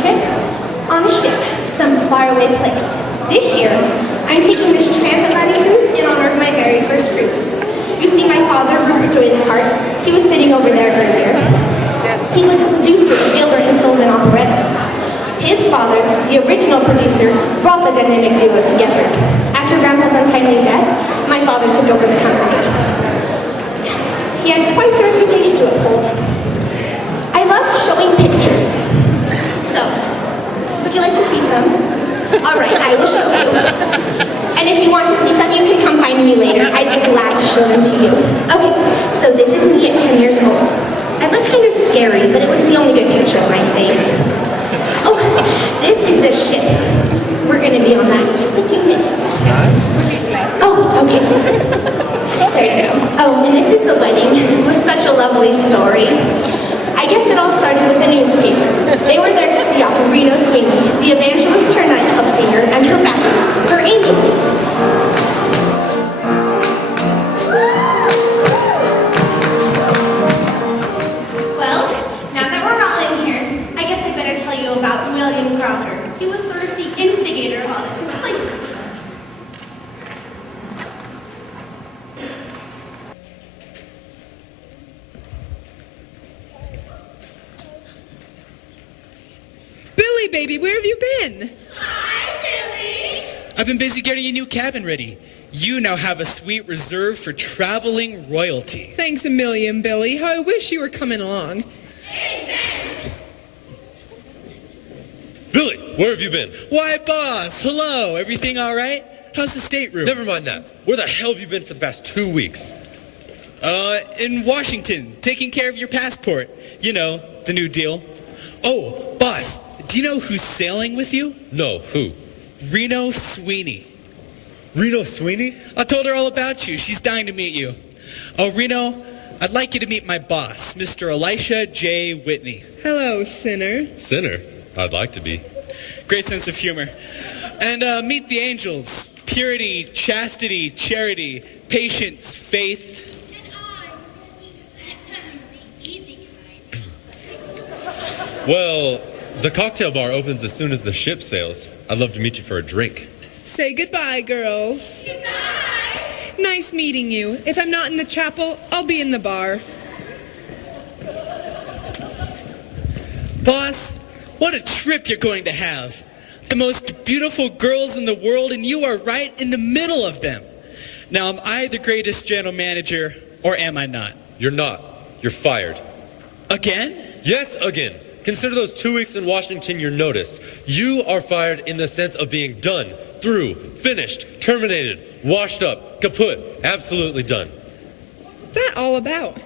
trip on a ship to some faraway place. This year, I'm taking this transatlantic cruise in honor of my very first cruise. You see my father, Robert Joy the part. He was sitting over there earlier. He was a producer of Gilbert and Sullivan operettas. His father, the original producer, brought the dynamic duo together. After Grandpa's untimely death, my father took over the company. He had quite the reputation to uphold. I love showing pictures. So, would you like to see some? All right, I will show you. And if you want to see some, you can come find me later. I'd be glad to show them to you. Okay, so this is me at 10 years old. I look kind of scary, but it was the only good picture of my face. Oh, this is the ship. We're going to be on that in just a few minutes. Oh, okay. There you go. Oh, and this is the wedding. It was such a lovely story. I guess it all started with a newspaper. They were there to see off Reno Sweeney, the evangelist turned nightclub singer, and her backers, her angels. Well, now that we're all in here, I guess I better tell you about William Crowder. He was sort of the instigator of all that took place. Billy, baby, where have you been? Hi, Billy. I've been busy getting a new cabin ready. You now have a suite reserved for traveling royalty. Thanks a million, Billy. How I wish you were coming along. Amen. Billy, where have you been? Why, boss, hello. Everything all right? How's the stateroom? Never mind that. Where the hell have you been for the past 2 weeks? In Washington, taking care of your passport. You know, the new deal. Oh, boss, do you know who's sailing with you? No, who? Reno Sweeney. Reno Sweeney? I told her all about you. She's dying to meet you. Oh, Reno, I'd like you to meet my boss, Mr. Elisha J. Whitney. Hello, sinner. Sinner? I'd like to be. Great sense of humor. And meet the angels. Purity, chastity, charity, patience, faith. And I'm the easy kind. Well, the cocktail bar opens as soon as the ship sails. I'd love to meet you for a drink. Say goodbye, girls. Goodbye. Nice meeting you. If I'm not in the chapel, I'll be in the bar. Boss, what a trip you're going to have. The most beautiful girls in the world, and you are right in the middle of them. Now, am I the greatest general manager, or am I not? You're not. You're fired. Again? Yes, again. Consider those 2 weeks in Washington your notice. You are fired in the sense of being done, through, finished, terminated, washed up, kaput, absolutely done. What's that all about?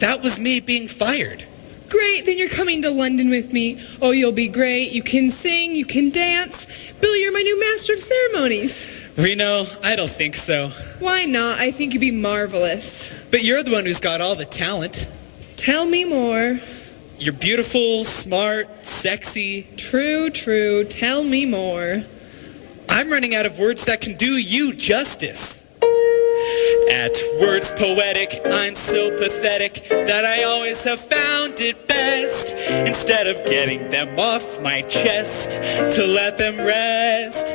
That was me being fired. Great, then you're coming to London with me. Oh, you'll be great. You can sing, you can dance. Billy, you're my new master of ceremonies. Reno, I don't think so. Why not? I think you'd be marvelous. But you're the one who's got all the talent. Tell me more. You're beautiful, smart, sexy. True, true. Tell me more. I'm running out of words that can do you justice. At words poetic, I'm so pathetic that I always have found it best, instead of getting them off my chest, to let them rest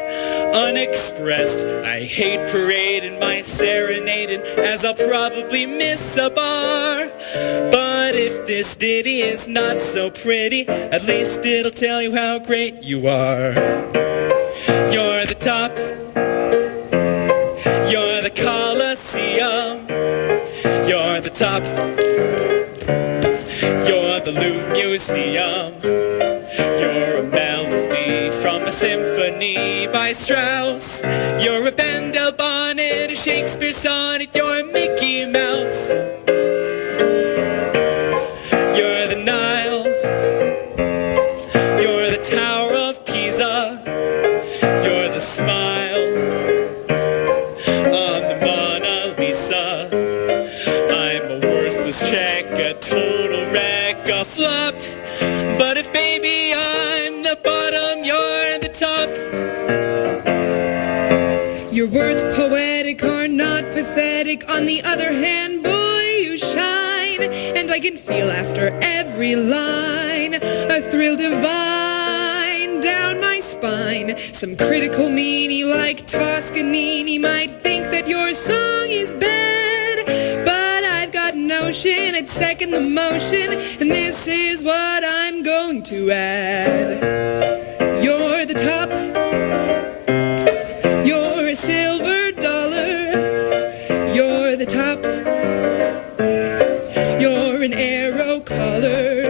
unexpressed. I hate parading my serenading, as I'll probably miss a bar. But if this ditty is not so pretty, at least it'll tell you how great you are. You're the top. You're the Colosseum. You're the top. You're the Louvre Museum. You're a melody from a symphony by Strauss. You're a Bendel bonnet, a Shakespeare sonnet. You're a Mickey Mouse. You're the Nile. You're the Tower of Pisa. You're the smile on the Mona Lisa. I'm a worthless check, a total wreck, a flop. But if baby I'm the bottom, you're the top. Your words poetic are not pathetic. On the other hand, boy, you shine. And I can feel after every line a thrill divine. Some critical meanie like Toscanini might think that your song is bad. But I've got a notion, I'd second the motion, and this is what I'm going to add. You're the top, you're a silver dollar, you're the top, you're an arrow collar,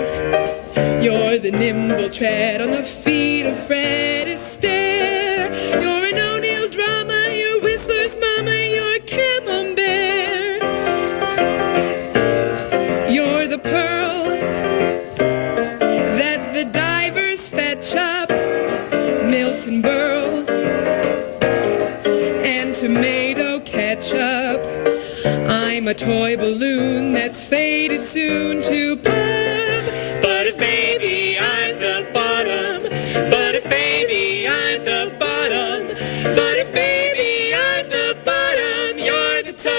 you're the nimble tread on the feet of Fred Astaire, you're an O'Neill drama, you're Whistler's mama, you're Camembert, you're the pearl that the divers fetch up, Milton Berle, and tomato ketchup. I'm a toy balloon that's faded soon to pop. But if baby I'm the bottom, but if baby I'm the bottom, but if baby I'm the bottom, you're the top.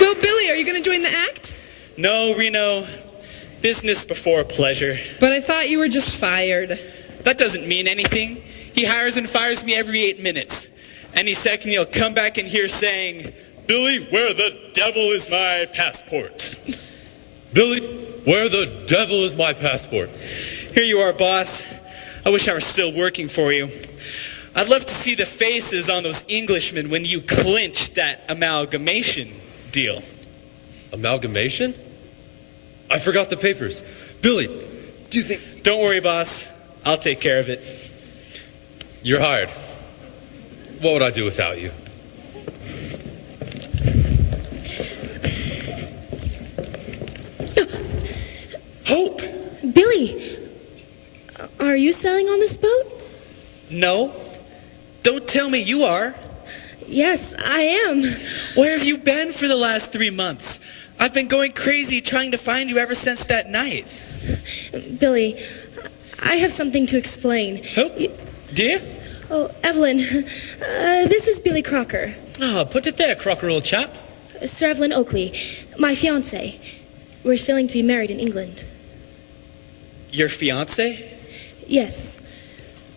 Well, Billy, are you going to join the act? No, Reno. Business before pleasure. But I thought you were just fired. That doesn't mean anything. He hires and fires me every 8 minutes. Any second he'll come back in here saying, Billy, where the devil is my passport? Billy, where the devil is my passport? Here you are, boss. I wish I were still working for you. I'd love to see the faces on those Englishmen when you clinched that amalgamation deal. Amalgamation? I forgot the papers. Billy, do you think... Don't worry, boss. I'll take care of it. You're hired. What would I do without you? Hope! Billy, are you sailing on this boat? No. Don't tell me you are. Yes, I am. Where have you been for the last 3 months? I've been going crazy trying to find you ever since that night. Billy, I have something to explain. Oh, dear? Oh, Evelyn, this is Billy Crocker. Ah, put it there, Crocker, old chap. Sir Evelyn Oakley, my fiancé. We're sailing to be married in England. Your fiancé? Yes.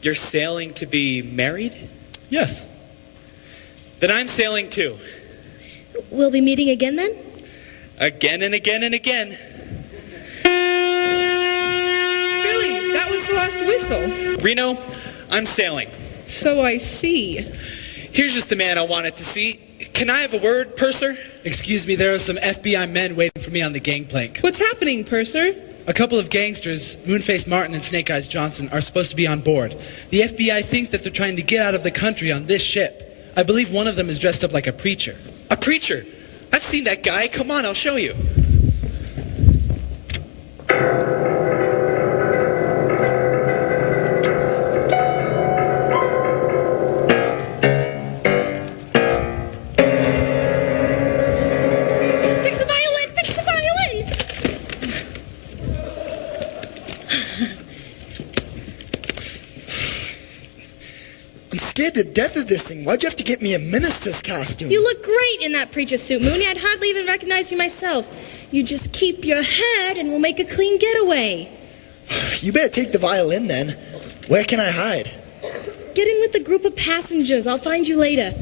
You're sailing to be married? Yes. Then I'm sailing too. We'll be meeting again then? Again and again and again. Billy, that was the last whistle. Reno, I'm sailing. So I see. Here's just the man I wanted to see. Can I have a word, Purser? Excuse me, there are some FBI men waiting for me on the gangplank. What's happening, Purser? A couple of gangsters, Moonface Martin and Snake Eyes Johnson, are supposed to be on board. The FBI think that they're trying to get out of the country on this ship. I believe one of them is dressed up like a preacher. A preacher? I've seen that guy. Come on, I'll show you. Fix the violin! Fix the violin! I'm scared to death of this thing. Why'd you have to get me a minister's costume? You look great in that preacher suit, Mooney. I'd hardly even recognize you myself. You just keep your head and we'll make a clean getaway. You better take the violin then. Where can I hide? Get in with the group of passengers. I'll find you later.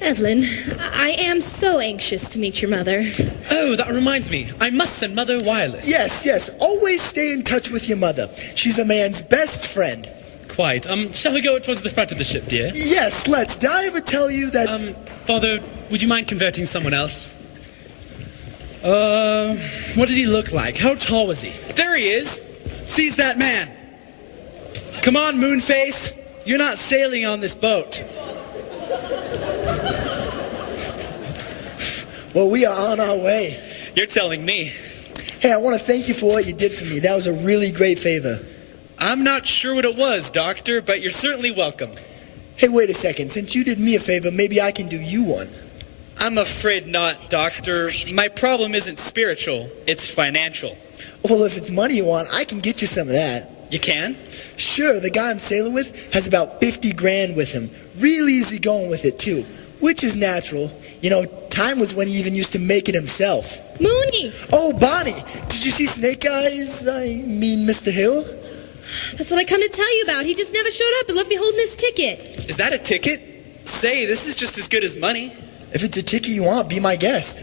Evelyn, I am so anxious to meet your mother. Oh, that reminds me. I must send Mother wireless. Yes. Always stay in touch with your mother. She's a man's best friend. Quite. Shall we go towards the front of the ship, dear? Yes, let's. Did I ever tell you that... Father, would you mind converting someone else? What did he look like? How tall was he? There he is. Seize that man. Come on, Moonface. You're not sailing on this boat. Well, we are on our way. You're telling me. Hey, I want to thank you for what you did for me. That was a really great favor. I'm not sure what it was, Doctor, but you're certainly welcome. Hey, wait a second. Since you did me a favor, maybe I can do you one. I'm afraid not, Doctor. My problem isn't spiritual, it's financial. Well, if it's money you want, I can get you some of that. You can? Sure, the guy I'm sailing with has about 50 grand with him. Real easy going with it, too. Which is natural. You know, time was when he even used to make it himself. Mooney! Oh, Bonnie, did you see Snake Eyes? I mean, Mr. Hill? That's what I come to tell you about. He just never showed up and left me holding his ticket. Is that a ticket? Say, this is just as good as money. If it's a ticket you want, be my guest.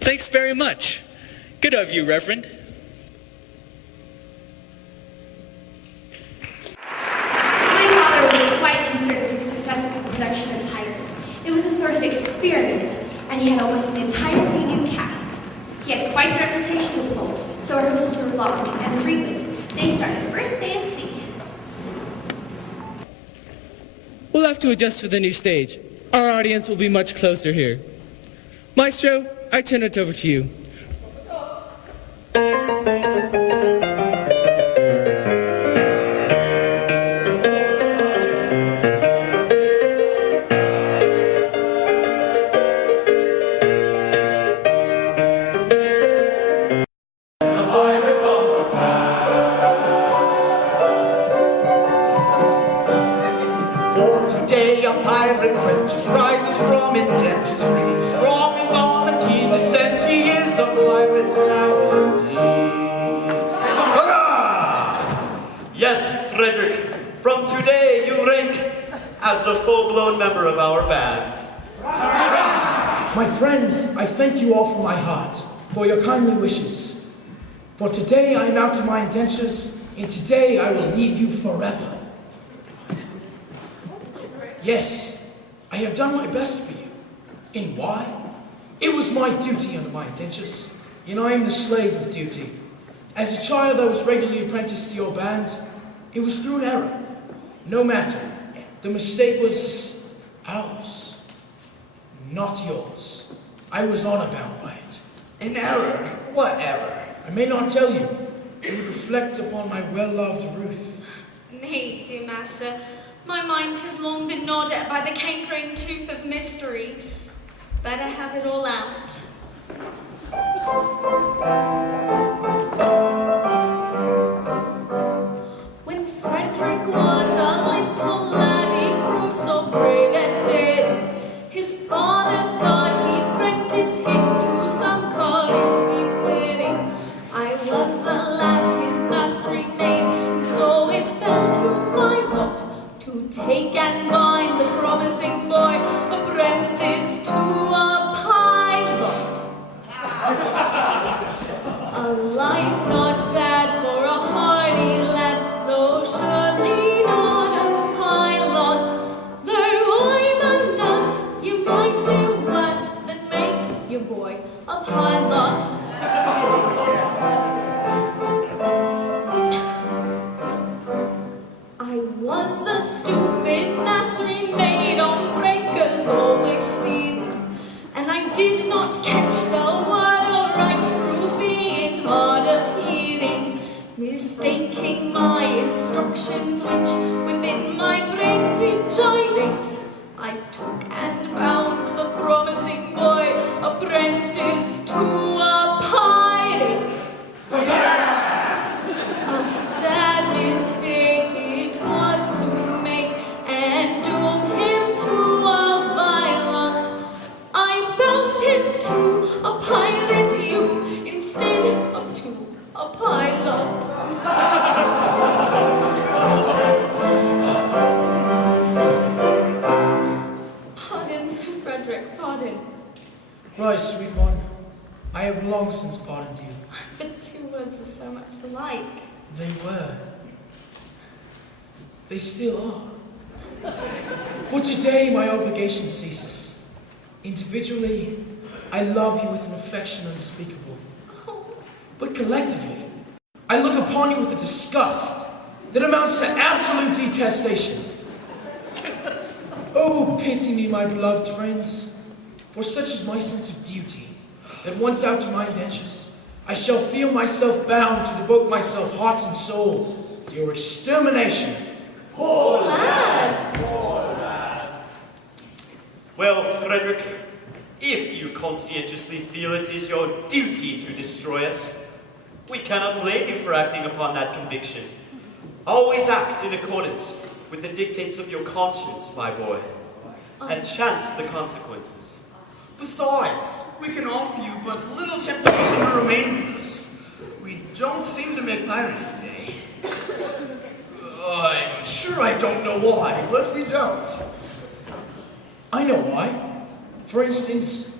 Thanks very much. Good of you, Reverend. My father was quite concerned with the successful production of Pirates. It was a sort of experiment, and he had almost an entirely new cast. He had quite the reputation to uphold, so rehearsals were long and frequent. They started first day at sea. We'll have to adjust for the new stage. Our audience will be much closer here. Maestro, I turn it over to you. For today a pirate quenches, rises from indentures free. Strong his arm and keen the scent, he is a pirate now indeed. Hurrah! Yes, Frederick, from today you rank as a full-blown member of our band. My friends, I thank you all from my heart for your kindly wishes. For today I am out to my indentures, and today I will leave you forever. Yes, I have done my best for you. And why? It was my duty under my indentures, and I am the slave of duty. As a child I was regularly apprenticed to your band. It was through an error. No matter. The mistake was ours, not yours. I was honor bound by it. An error? What error? I may not tell you. It would reflect upon my well-loved Ruth. Nay, dear master, my mind has long been gnawed at by the cankering tooth of mystery. Better have it all out. When Frederick was a little lad, he grew so brave and dead. His father thought he'd prentice him to some cottage seafaring. I was, alas, his nursery maid, and so it fell to my lot to take and bind the promising boy, apprentice to a pilot. A life not bad for a hardy lad, though surely not a pilot. Though I'm a nurse, you might do worse than make your boy a pilot. I was a stupid nursery maid on breakers, always stealing, and I did not catch the word aright through being hard of hearing, mistaking my instructions which within my brain did gyrate. I took and bound the promising boy, apprentice to a pirate. A sad mistake it was to make and doom him to a violent. I bound him to a pirate you instead of to a pilot. Pardon, Sir Frederick, pardon. Right, sweet one. I have long since pardoned you. The two words are so much alike. They were. They still are. For today, my obligation ceases. Individually, I love you with an affection unspeakable. But collectively, I look upon you with a disgust that amounts to absolute detestation. Oh, pity me, my beloved friends, for such is my sense of duty, that once out to my indentures, I shall feel myself bound to devote myself heart and soul to your extermination. Poor lad! Well, Frederick, if you conscientiously feel it is your duty to destroy us, we cannot blame you for acting upon that conviction. Always act in accordance with the dictates of your conscience, my boy, and chance the consequences. Besides, we can offer you but little temptation to remain with us. We don't seem to make pirates today. I'm sure I don't know why, but we don't. I know why. For instance,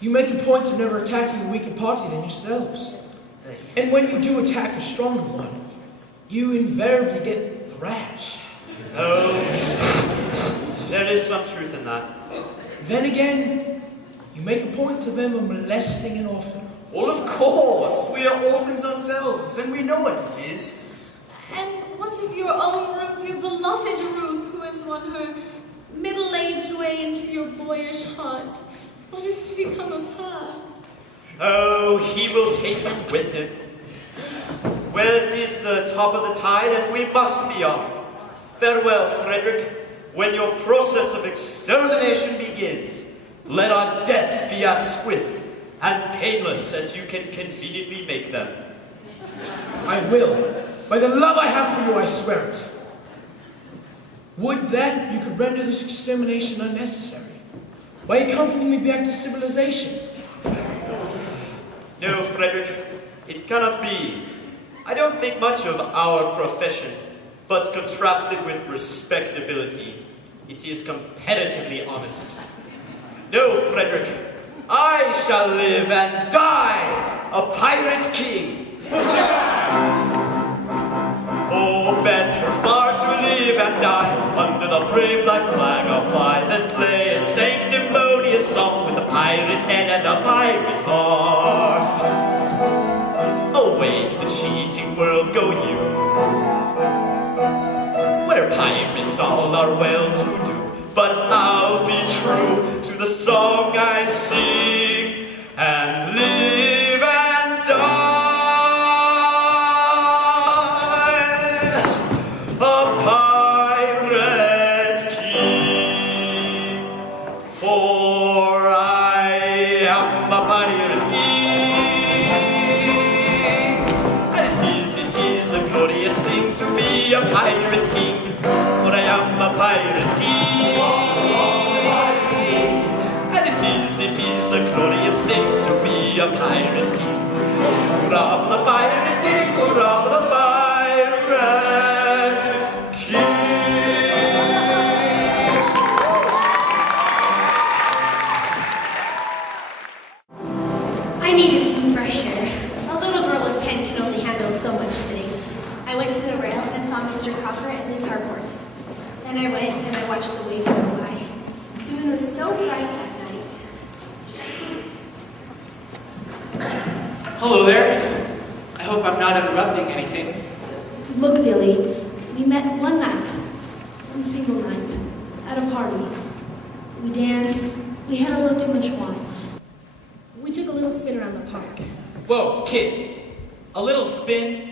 you make a point of never attacking a weaker party than yourselves. And when you do attack a stronger one, you invariably get thrashed. Oh, there is some truth in that. Then again, you make a point of them of molesting an orphan. Well, of course, we are orphans ourselves, and we know what it is. And what of your own Ruth, your beloved Ruth, who has won her middle-aged way into your boyish heart? What is to become of her? Oh, he will take you with him. Well, it is the top of the tide, and we must be off. Farewell, Frederick. When your process of extermination begins, let our deaths be as swift and painless as you can conveniently make them. I will. By the love I have for you, I swear it. Would that you could render this extermination unnecessary by accompanying me back to civilization. No, Frederick, it cannot be. I don't think much of our profession, but contrasted with respectability, it is competitively honest. No, Frederick, I shall live and die a pirate king. Oh, better far to live and die under the brave black flag or fly than play a sanctimonious song with a pirate's head and a pirate's heart. Away to the cheating world go you, where pirates all are well to do, but I'll be true to the song I sing and live and die. A pirate's king, for I am a pirate's king. And it is a glorious thing to be a pirate's king. Hurrah for the pirate king, hurrah for the pirate king. I needed some fresh air. A little girl of 10 can only handle so much sitting. I went to the rail and saw Mr. Crocker and Miss Harcourt. Then I went and I watched the waves go by. The moon was so bright that night. Hello there. I hope I'm not interrupting anything. Look, Billy, we met one night, one single night, at a party. We danced, we had a little too much wine. We took a little spin around the park. Whoa, kid. A little spin?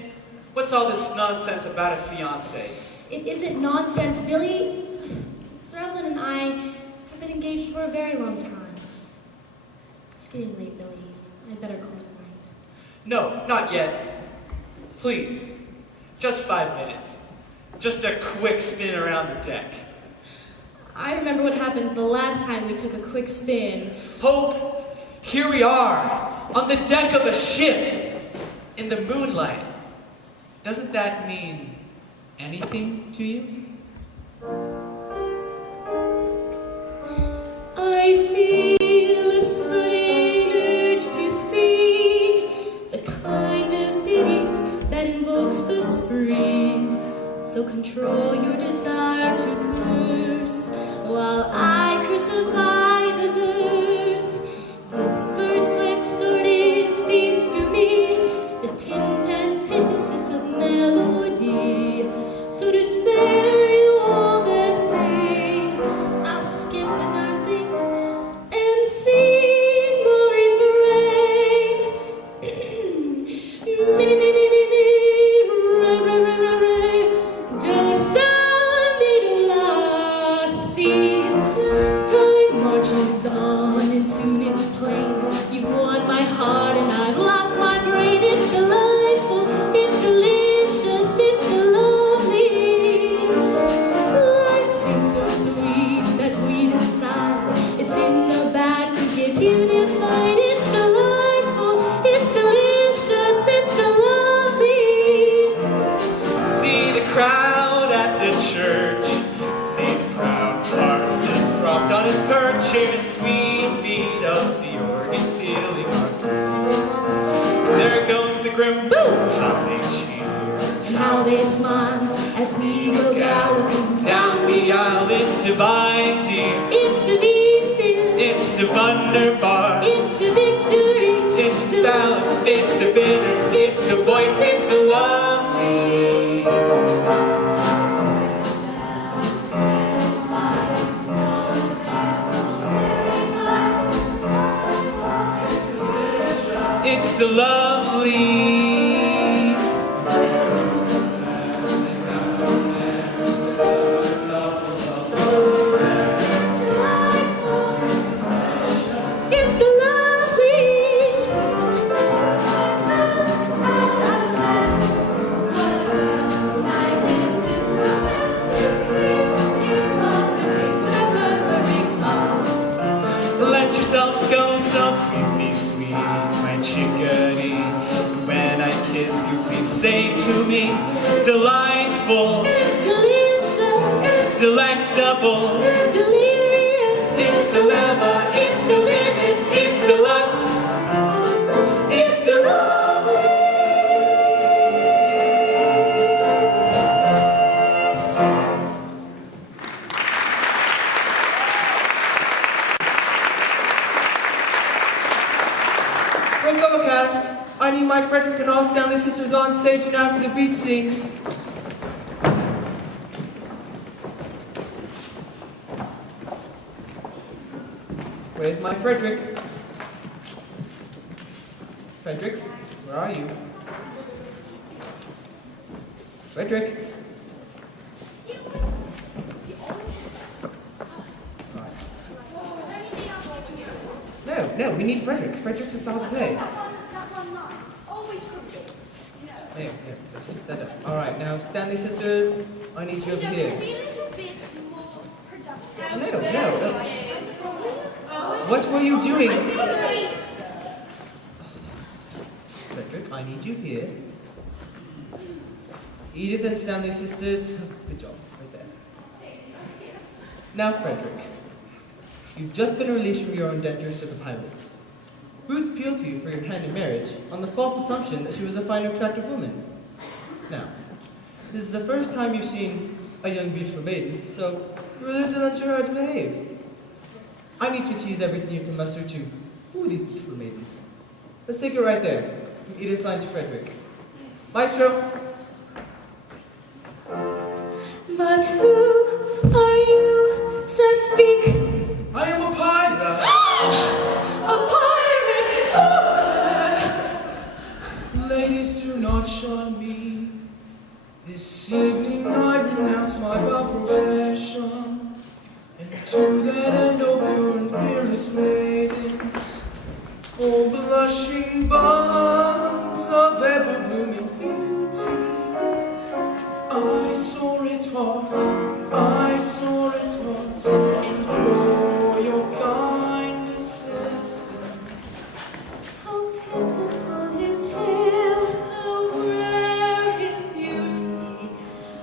What's all this nonsense about a fiancé? It isn't nonsense, Billy. Sir Evelyn and I have been engaged for a very long time. It's getting late, Billy. I'd better call it a night. No, not yet. Please. Just 5 minutes. Just a quick spin around the deck. I remember what happened the last time we took a quick spin. Hope, here we are, on the deck of a ship, in the moonlight. Doesn't that mean anything to you? I feel a sudden urge to sing the kind of ditty that invokes the spring. So control your desire to curse while I crucify the verse. This verse I've started seems to me the tin antithesis of melody. So to spare you all that pain, I'll skip the darn thing and sing the refrain. Me, me, me, me, me, me, re, re, re, re, re, do, sa, mi, do, la, si. shaven sweet beat of the organ sealing harmony. There goes the groom, how they cheer, And how they smile as we go galloping down the aisle. It's divine, dear. It's to be feared. It's the wunderbar. It's the victory. It's the ballad. It's the bitter. It's the voice. It's the lovely. It's the lovely. It's the lovely. Let yourself go, so please be sweet, my chickadee. When I kiss you, please say to me, delightful, It's delicious. it's delectable, It's delirious. it's the level, it's the limit, it's deluxe, it's the lovely. From Overcast, I need my Frederick and all Stanley sisters on stage now for the beat scene. Where's my Frederick? Frederick, where are you? Frederick? No, we need Frederick. Frederick's a solid play. There, just set up. All right, now Stanley sisters, I need you over here. No. What were you doing? Frederick, I need you here. Edith and Stanley sisters, good job, right there. Now, Frederick, you've just been released from your indentures to the pirates. Ruth appealed to you for your hand in marriage on the false assumption that she was a fine, attractive woman. Now, this is the first time you've seen a young, beautiful maiden, so you're a little unsure how to behave. I need to tease everything you can muster to. Who are these beautiful maidens? Let's take it right there. Edith signed to Frederick. Maestro. But who are you, so speak? I am a pirate. A pirate! Ladies, do not shun me. This evening I renounce my vile profession. And to that end, O pure and peerless maidens, O blushing buds of ever-blooming beauty, I soar it hot, implore your kind assistance. How pitiful his tale, how rare his beauty.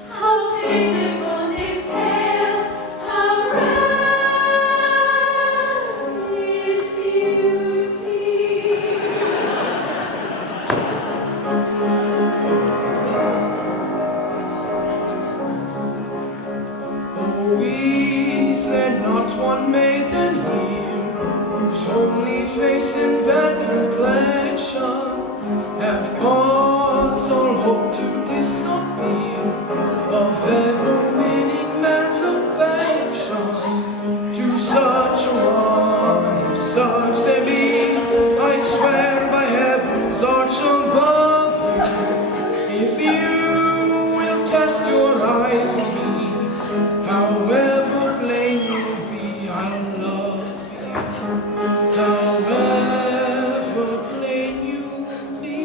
How pitiful his tale, how rare his beauty. Oh, is there not one maiden here, whose homely face and bad complexion have caused all hope to disappear of ever winning man's affection? To such a one, if such there be, I swear by heaven's arch above you, if you will cast your eyes on me, however plain you be, I'll love you. However plain you be.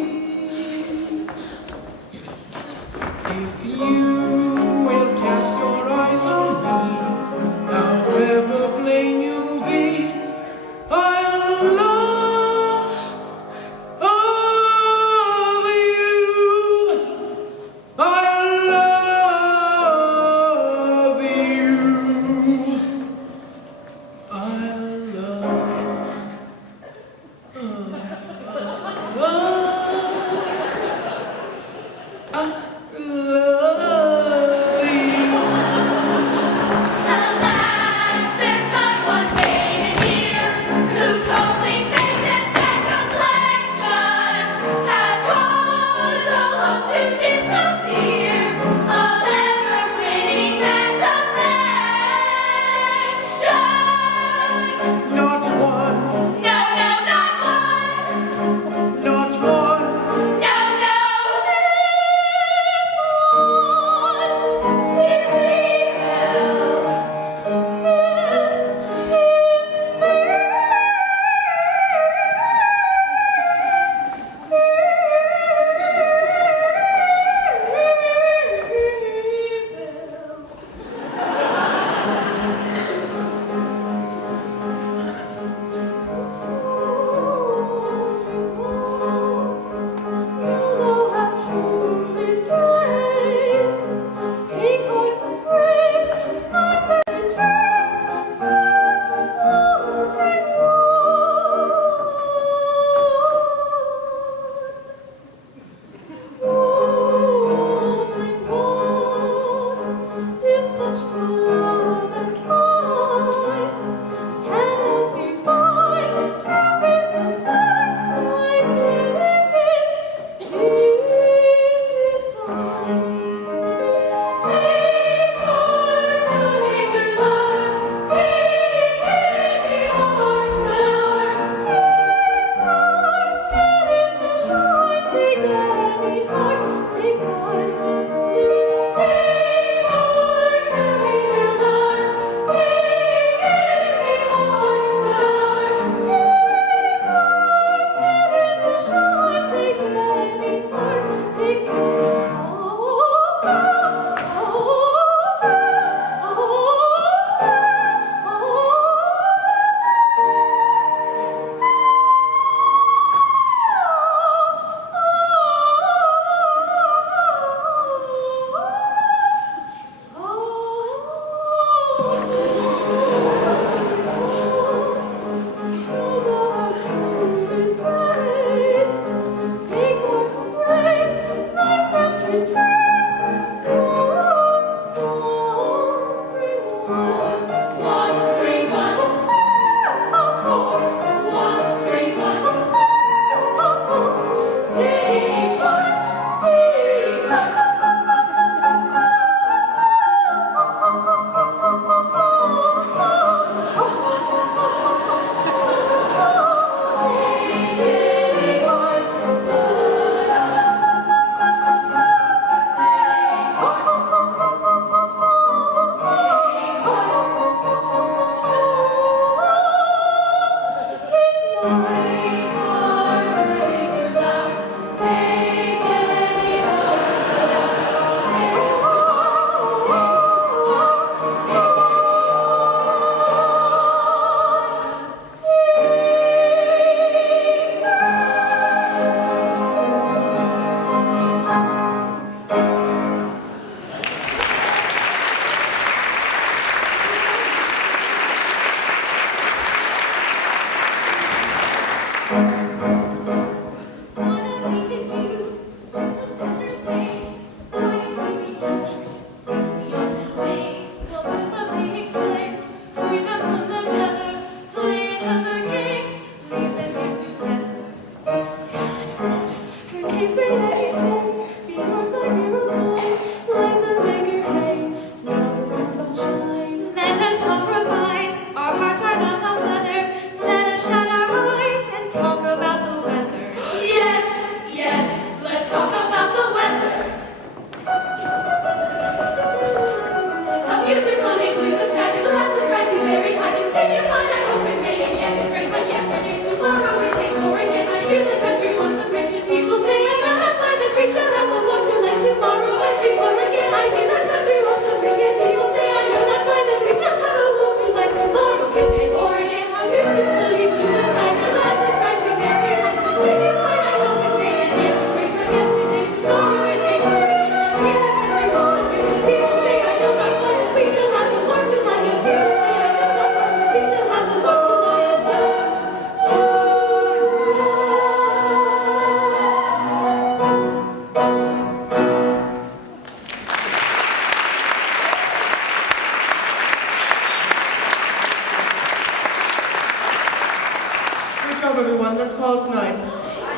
job, everyone. Let's call it tonight.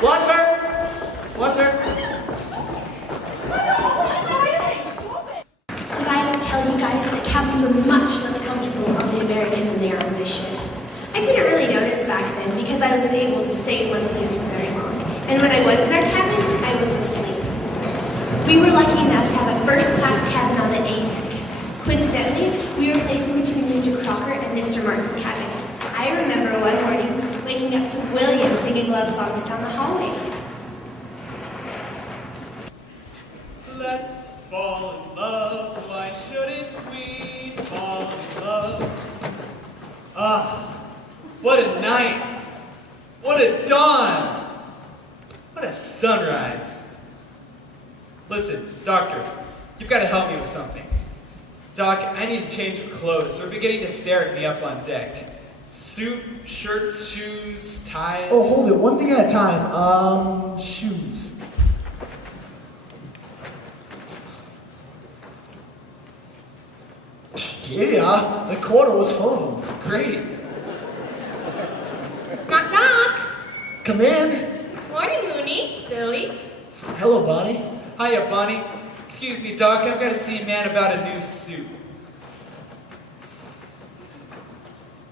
Water! Water! Did I ever tell you guys that cabins were much less comfortable on the American than they are on this ship? I didn't really notice back then because I wasn't able to stay in one place for very long. And when I was in our cabin, I was asleep. We were lucky enough to have a first-class cabin on the A deck. Coincidentally, we were placed in between Mr. Crocker and Mr. Martin's cabin. I remember one morning waking up to William singing love songs down the hallway. Let's fall in love, why shouldn't we fall in love? Ah, what a night! What a dawn! What a sunrise! Listen, doctor, you've got to help me with something. Doc, I need to change of clothes. They're beginning to stare at me up on deck. Suit, shirts, shoes, ties. Oh, hold it. One thing at a time. Shoes. Yeah, the quarter was full of them. Great. Knock, knock. Come in. Morning, Mooney. Billy. Hello, Bonnie. Hiya, Bonnie. Excuse me, Doc, I've got to see a man about a new suit.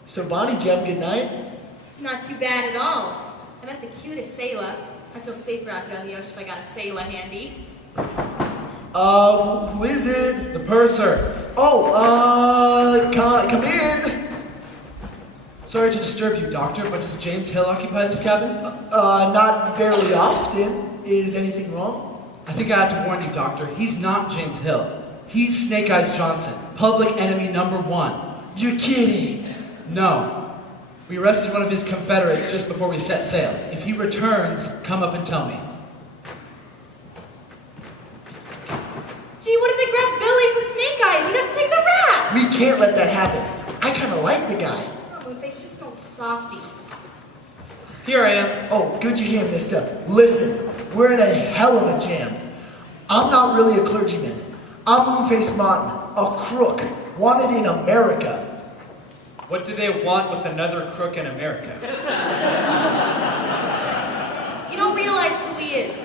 So, Bonnie, did you have a good night? Not too bad at all. I met the cutest sailor. I feel safer out here on the ocean if I got a sailor handy. Who is it? The purser. Oh, come in. Sorry to disturb you, Doctor, but does James Hill occupy this cabin? Not very often. Is anything wrong? I think I have to warn you, Doctor. He's not James Hill. He's Snake Eyes Johnson, public enemy #1. You're kidding. No. We arrested one of his confederates just before we set sail. If he returns, come up and tell me. Gee, what if they grab Billy for Snake Eyes? You'd have to take the rap. We can't let that happen. I kind of like the guy. Oh, my face just smells softy. Here I am. Oh, good you here, mister. Listen, we're in a hell of a jam. I'm not really a clergyman. I'm Moonface Martin, a crook. Wanted in America. What do they want with another crook in America? You don't realize who he is.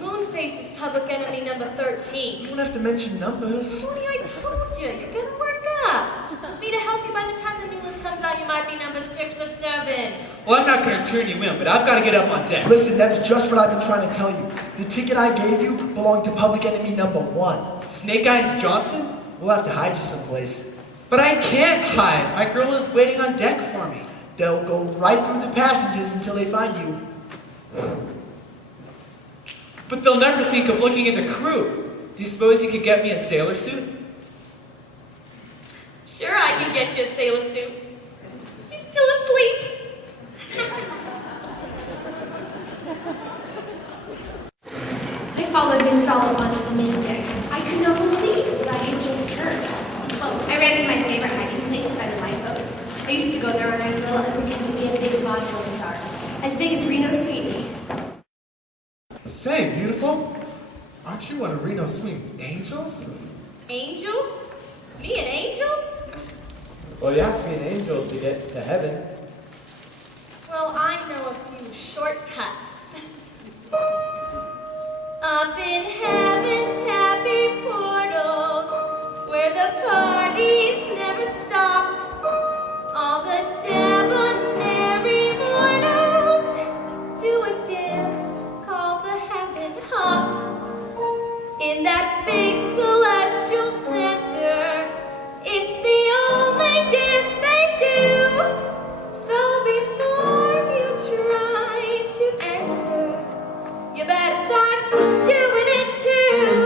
Moonface is public enemy number 13. You don't have to mention numbers. Tony, I told you, you're gonna work up. With me to help you, by the time the new list comes out, you might be number 6 or 7. Well, I'm not going to turn you in, but I've got to get up on deck. Listen, that's just what I've been trying to tell you. The ticket I gave you belonged to public enemy number 1. Snake Eyes Johnson? We'll have to hide you someplace. But I can't hide. My girl is waiting on deck for me. They'll go right through the passages until they find you. But they'll never think of looking at the crew. Do you suppose you could get me a sailor suit? Sure, I can get you a sailor suit. He's still asleep. I followed Miss Dollop onto the main deck. I could not believe what I had just heard. Oh, I ran to my favorite hiding place by the lifeboats. I used to go there when I was little and pretend to be a big vaudeville star, as big as Reno Sweetie. Say, beautiful, aren't you one of Reno Swing's angels? Angel? Me an angel? Well, you have to be an angel to get to heaven. Well, I know a few shortcuts. Up in heaven's happy portals, where the parties never stop, all the debonair mortals do a dance called the heaven hop. In that big celestial center, it's the only dance they do. So before you try to enter, you better start doing it too.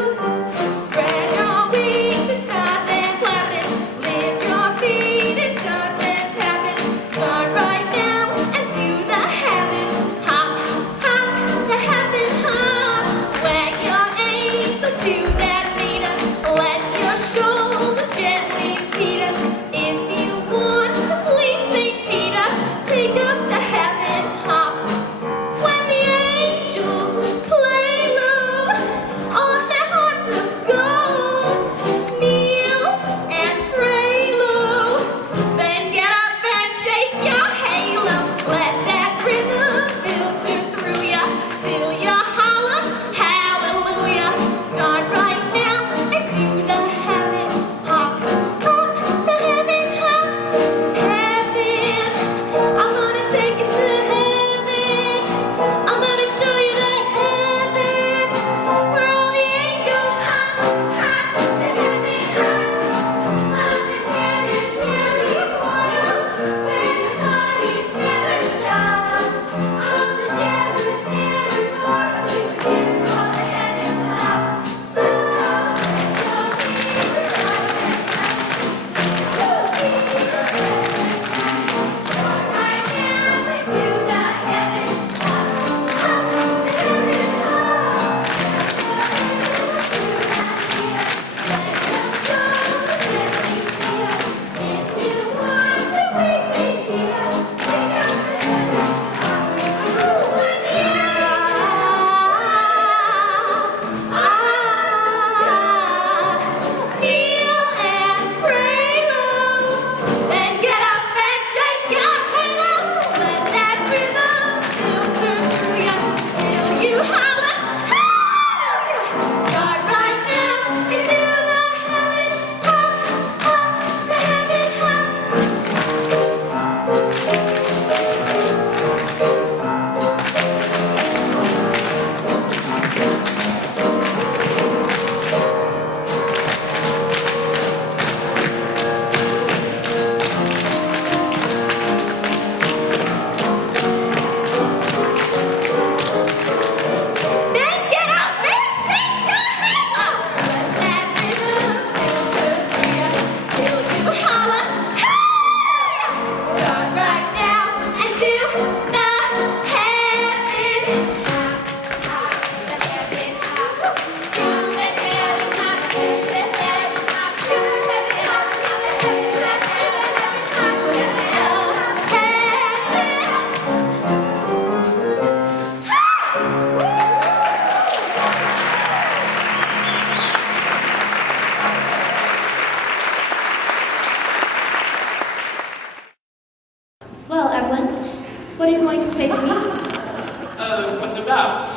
What are you going to say to me? What about?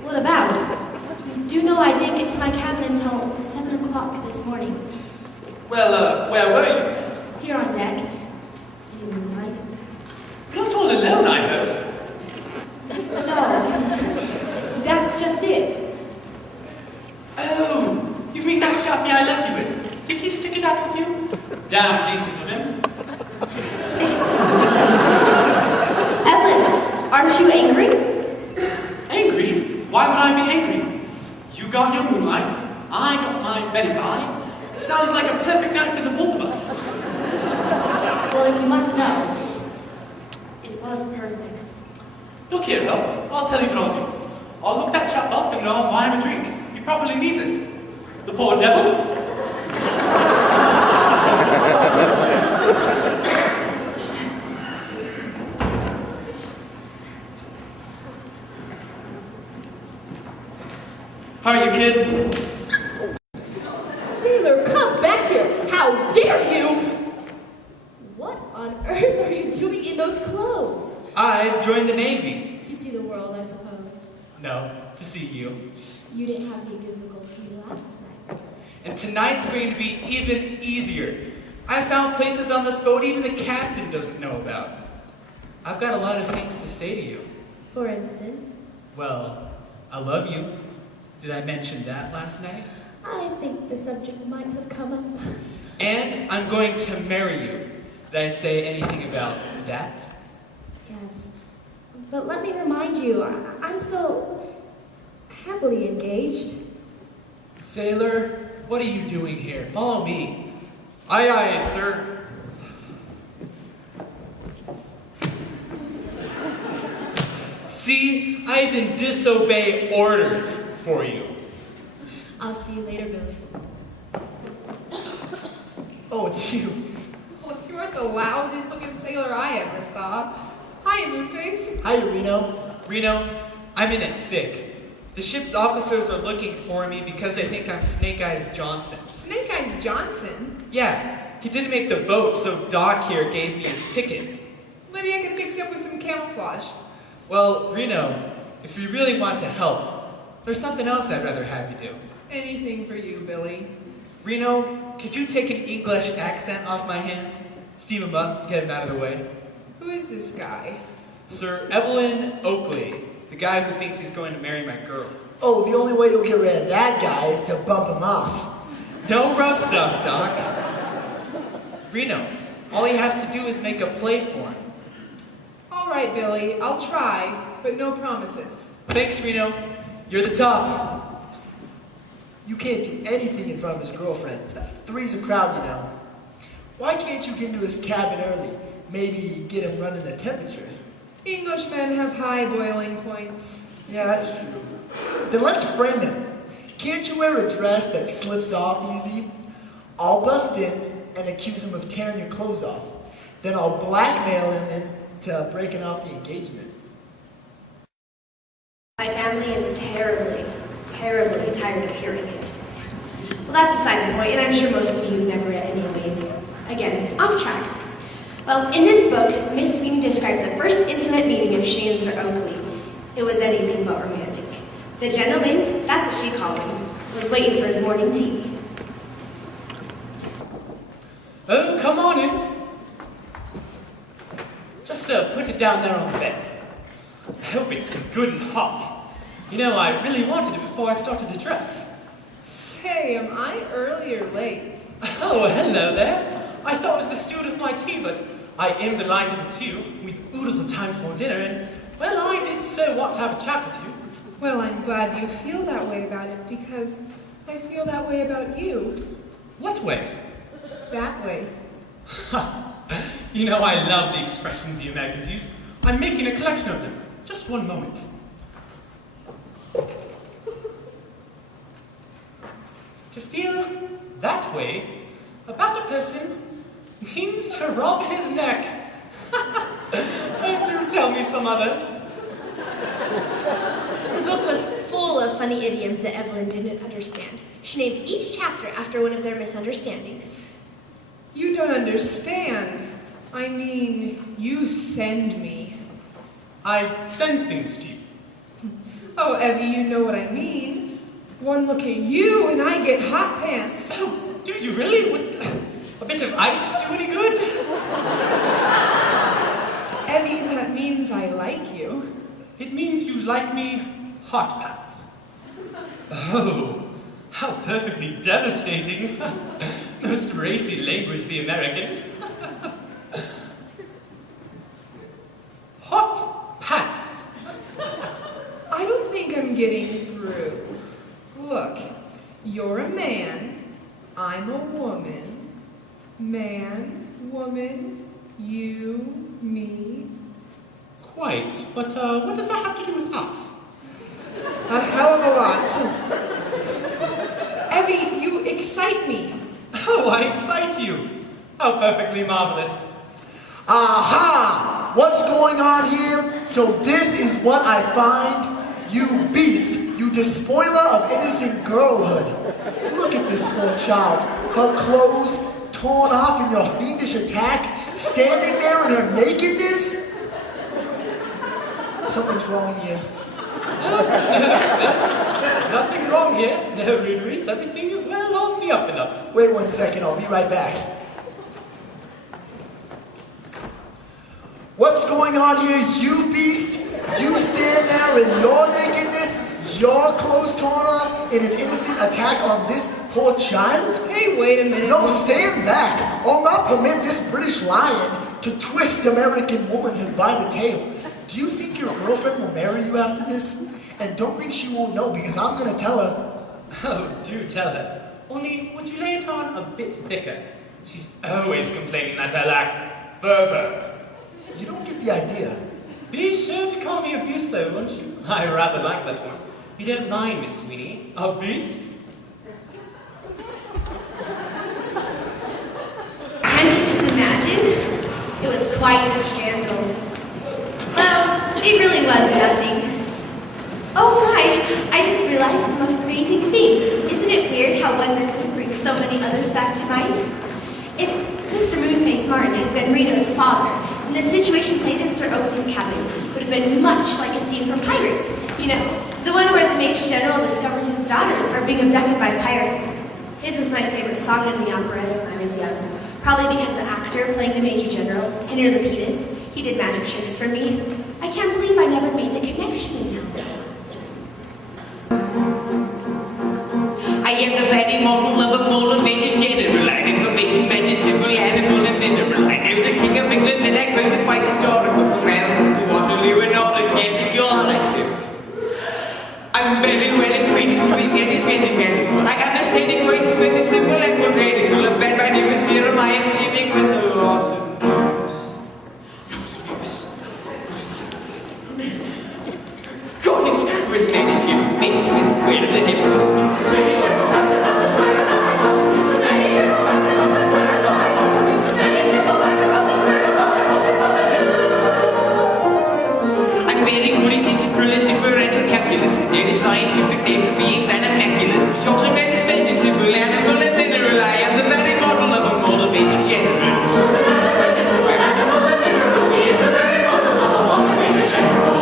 What about? You do know I didn't get to my cabin until 7 o'clock this morning. Well, where were you? Here on deck. You mind? You're not all alone, I hope. No. That's just it. Oh, you mean that chappie I left you with? Did he stick it out with you? Damn decent of him. Evelyn, aren't you angry? Angry? Why would I be angry? You got your moonlight, I got my Betty Pie. It sounds like a perfect night for the both of us. Well, if you must know, it was perfect. Look here, Help. I'll tell you what I'll do. I'll look that chap up and I'll buy him a drink. He probably needs it. The poor devil. How are you, kid? Sailor, come back here! How dare you! What on earth are you doing in those clothes? I've joined the Navy. To see the world, I suppose. No, to see you. You didn't have any difficulty last night. And tonight's going to be even easier. I found places on this boat even the captain doesn't know about. I've got a lot of things to say to you. For instance? Well, I love you. Did I mention that last night? I think the subject might have come up. And I'm going to marry you. Did I say anything about that? Yes. But let me remind you, I'm still happily engaged. Sailor, what are you doing here? Follow me. Aye, aye, sir. See, I even disobey orders for you. I'll see you later, Billy. Oh, it's you. Well, you aren't the lousiest looking sailor I ever saw. Hi, Moonface. Hi, Reno. Reno, I'm in it thick. The ship's officers are looking for me because they think I'm Snake Eyes Johnson. Snake Eyes Johnson? Yeah, he didn't make the boat, so Doc here gave me his ticket. Maybe I can fix you up with some camouflage. Well, Reno, if you really want to help, there's something else I'd rather have you do. Anything for you, Billy. Reno, could you take an English accent off my hands? Steam him up, get him out of the way. Who is this guy? Sir Evelyn Oakley, the guy who thinks he's going to marry my girl. Oh, the only way you'll get rid of that guy is to bump him off. No rough stuff, Doc. Reno, all you have to do is make a play for him. All right, Billy, I'll try, but no promises. Thanks, Reno. You're the top. You can't do anything in front of his girlfriend. Three's a crowd, you know. Why can't you get into his cabin early? Maybe get him running the temperature. Englishmen have high boiling points. Yeah, that's true. Then let's frame him. Can't you wear a dress that slips off easy? I'll bust in and accuse him of tearing your clothes off. Then I'll blackmail him into breaking off the engagement. My family is terribly, terribly tired of hearing it. Well, that's beside the point, and I'm sure most of you have never read anyways. Again, off track. Well, in this book, Miss Sweeney described the first intimate meeting of she and Sir Oakley. It was anything but romantic. The gentleman, that's what she called him, was waiting for his morning tea. Oh, come on in. Just put it down there on the bed. I hope it's good and hot. You know, I really wanted it before I started to dress. Say, am I early or late? Oh, hello there. I thought it was the steward of my tea, but I am delighted it's you. We've oodles of time before dinner, and, well, I did so want to have a chat with you. Well, I'm glad you feel that way about it, because I feel that way about you. What way? That way. You know, I love the expressions you Americans use. I'm making a collection of them. Just one moment. To feel that way about a person means to rub his neck. Oh, do tell me some others. The book was full of funny idioms that Evelyn didn't understand. She named each chapter after one of their misunderstandings. You don't understand. I mean, you send me. I send things to you. Oh, Evie, you know what I mean. One look at you and I get hot pants. Oh, do you really? Would a bit of ice do any good? Evie, that means I like you. It means you like me hot pants. Oh, how perfectly devastating. Most racy language, the American. Hot pants. I don't think I'm getting through. Look, you're a man, I'm a woman. Man, woman, you, me. Quite, but what does that have to do with us? A hell of a lot. Evie, you excite me. Oh, I excite you. How perfectly marvelous. Aha! What's going on here? So this is what I find? You beast, you despoiler of innocent girlhood. Look at this poor child. Her clothes torn off in your fiendish attack, standing there in her nakedness. Something's wrong here. There's nothing wrong here. No, Ruderies, everything is well on the up and up. Wait 1 second, I'll be right back. What's going on here, you beast? You stand there in your nakedness, your clothes torn off, in an innocent attack on this poor child? Hey, wait a minute. No, stand back. I'll not permit this British lion to twist American womanhood by the tail. Do you think your girlfriend will marry you after this? And don't think she won't know, because I'm gonna tell her. Oh, do tell her. Only, would you lay it on a bit thicker? She's always complaining that I lack fervor. You don't get the idea. Be sure to call me a beast, though, won't you? I rather like that one. You don't mind, Miss Sweeney? A beast? Can't you just imagine? It was quite a scandal. Well, it really was nothing. Oh my, I just realized the most amazing thing. Isn't it weird how one memory brings so many others back to mind? If Mr. Moonface Martin had been Rita's father, then the situation played in Sir Oakley's cabin would have been much like a scene from Pirates. You know, the one where the Major General discovers his daughters are being abducted by pirates. His was my favorite song in the operetta when I was young. Probably because the actor playing the Major General, Henry Lapidus, he did magic tricks for me. I can't believe I never made the connection until now. I am the very model of a motivated general. I'm information, vegetable, animal, and mineral. I know the King of England and I quote the fight historical from Melbourne to Waterloo and all again. You're all I do. I'm very well acquainted to English magical. I understand equations with the simple and quadratical. A bad my name is theorem. I am teeming with a lot of news. God, it's with managing face with square of the hypotenuse. I'm very good at integral and differential calculus, and they're the scientific names of beings and immaculate. Short and measures vegetable, animal, and mineral. I am the very model of a motivated general. Short and measures vegetable, animal, and mineral. He is the very model of a motivated general.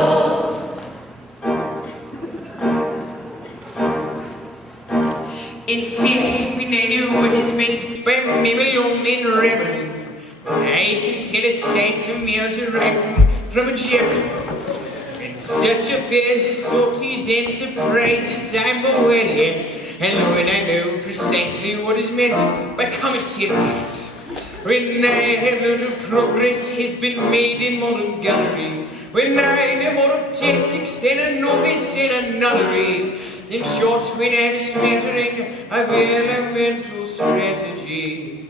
In fact, we know what is meant by Mamelon and reveling. I can tell a sight of meals arriving from a journey. And such affairs as sorties and surprises I'm aware yet. And when I know precisely what is meant by commissariat. When I have learned of progress has been made in modern gunnery. When I know more of tactics than a novice in a nunnery. In short, when I'm smattering of elemental strategy.